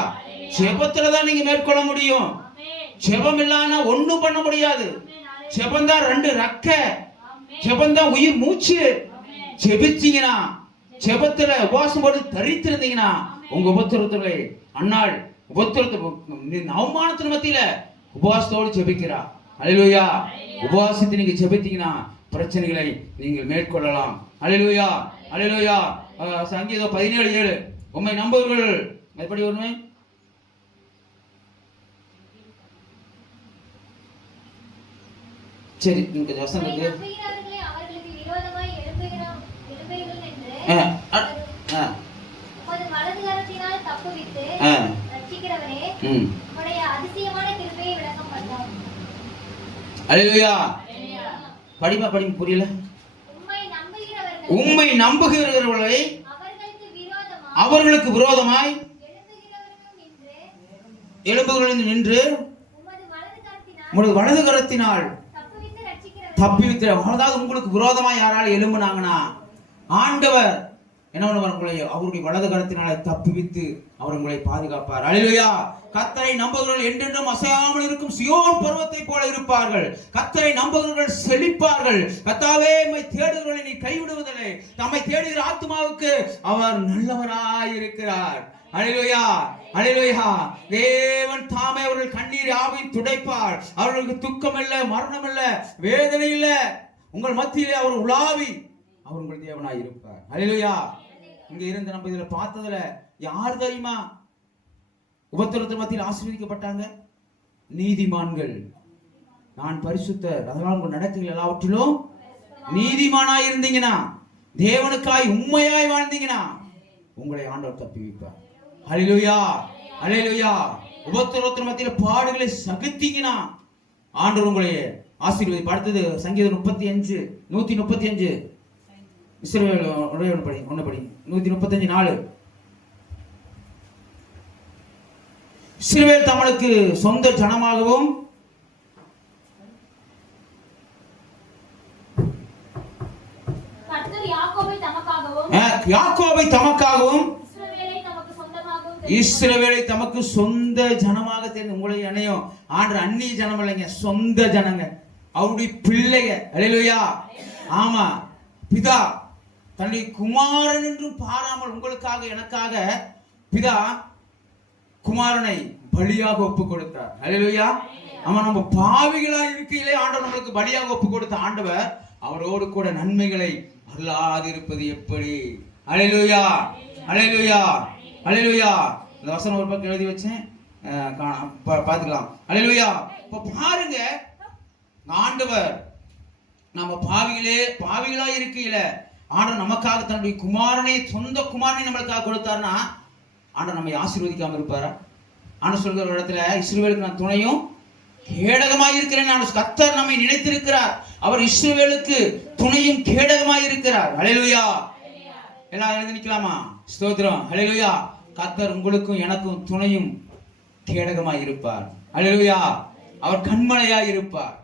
ஜெபத்துல தான் நீங்க மேற்கொள்ள முடியும். ஜெபம் இல்லாம ஒண்ணும் பண்ண முடியாது. ஜெபம் தான் 2 ரெக்க, ஜெபம் தான் உயிர் மூச்சு. ஜெபிச்சீங்கன்னா, ஜெபத்துல உபவாசம் போட்டு தரித்து இருந்தீங்கன்னா உங்க உபத்திரத்துல அன்னாள் உபத்திரத்தை அவமானத்தின் மத்தியில உபவாசத்தோடு ஜெபிக்கிறா. ஹல்லேலூயா. உபவாசத்தை நீங்க ஜெபித்தீங்கன்னா பிரச்சனைகளை நீங்கள் மேற்கொள்ளலாம். ஹல்லேலூயா, ஹல்லேலூயா. சங்கீதம் 17:7 உம்மை நம்புவர்கள் எப்படி வருமே. சரி, நீங்க வசனம் இருக்கு. அல்லேலூயா. படிமா புரியல. உம்மை நம்புகிறவர்களை அவர்களுக்கு விரோதமாய் எழும்புகளில் நின்று உமது வலது கரத்தினால் தப்பிவித்து. அதாவது உங்களுக்கு விரோதமாய் யாராலும் எழும்புனாங்கன்னா ஆண்டவர் என்ன பண்ணுவார்? உங்களை அவருடைய வலது கரத்தினால தப்புவித்து அவர் உங்களை பாதுகாப்பார். அல்லேலூயா. கர்த்தரை நம்புகிறவர்கள் என்றென்றும் அசையாமல் இருக்கும் சியோன் பர்வத்தை போல இருப்பார்கள். கர்த்தரை நம்புகிறவர்கள் செழிப்பார்கள். கர்த்தாவே உம்மை தேடுகிறவர்களை நீ கைவிடுவதில்லை. நம்மை தேடுகிற ஆத்துமாவுக்கு அவர் நல்லவராய் இருக்கிறார். அல்லேலூயா, அல்லேலூயா. தேவன் தாமே அவர்கள் கண்ணீர் யாவையும் துடைப்பார். அவர்களுக்கு துக்கம் இல்ல, மரணம் இல்ல, வேதனை இல்ல. உங்கள் மத்தியிலே அவர் உலாவி அவர் உங்கள் தேவனாய் இருப்பார். அல்லேலூயா. இங்க இருந்து நம்ம இதுல பார்த்ததுல யார் தெரியுமா உபத்திரவத்தின் மத்தியில் ஆசீர்வதிக்கப்பட்டாங்க? நீதிமான்கள். நான் பரிசுத்தர், அதனால் உங்கள் நடக்கைகள் எல்லாவற்றிலும் நீதிமானாய் இருந்தீங்கன்னா, தேவனுக்காய் உண்மையாய் வாழ்ந்தீங்கன்னா உங்களை ஆண்டவர் தப்பி வைப்பார். அல்லேலூயா, அல்லேலூயா. உபத்திரவத்தின் மத்தியில் பாடுகளை சகித்தீங்கன்னா ஆண்டவர் உங்களை ஆசீர்வதிப்பார். அடுத்தது சங்கீதம் 135 இஸ்ரவேல் படி 135:4. இஸ்ரவேல் தமக்கு சொந்த ஜனமாகவும் யாக்கோபை தமக்காகவும் இஸ்ரவேலை தமக்கு சொந்த ஜனமாக தெரிந்து. உங்களை இணையும் ஆண்டவர் அந்நிய ஜனம் இல்லைங்க, சொந்த ஜனங்க, அவருடைய பிள்ளைங்க. அல்லேலூயா. ஆமா, பிதா தன்னுடைய குமாரன் என்றும் பாராமல் உங்களுக்காக எனக்காக பிதா குமாரனை பலியாக ஒப்பு கொடுத்தார். அல்லேலூயா. ஆமா, நம்ம பாவிகளா இருக்கையிலே ஆண்டவர் நம்மளுக்கு பலியாக ஒப்பு கொடுத்த ஆண்டவர் அவரோடு கூட நன்மைகளை அருளாதிருப்பது எப்படி? அல்லேலூயா, அல்லேலூயா, அல்லேலூயா. இந்த வசனம் ஒரு பக்கம் எழுதி வச்சேன், பார்த்துக்கலாம். அல்லேலூயா. இப்ப பாருங்க, ஆண்டவர் நம்ம பாவிகளா இருக்கையில ஆண்டவர் நமக்காக தன்னுடைய குமாரனை, சொந்த குமாரனை நம்மளுக்காக கொடுத்தாருன்னா ஆண்டவர் நம்மை ஆசீர்வதிக்காம இருப்பாரா? ஆண்டவர் சொல்கிற இடத்துல இஸ்ரவேலுக்கு நான் துணையும் கேடகமாய் இருக்கிறேன். கர்த்தர் நம்மை நினைத்திருக்கிறார். அவர் இஸ்ரவேலுக்கு துணையும் கேடகமாய் இருக்கிறார். அல்லேலூயா. எல்லாம் எழுதி நிக்கலாமா? ஸ்தோத்திரம். அல்லேலூயா. கர்த்தர் உங்களுக்கும் எனக்கும் துணையும் கேடகமாய் இருப்பார். அல்லேலூயா. அவர் கண்மலையாய் இருப்பார்.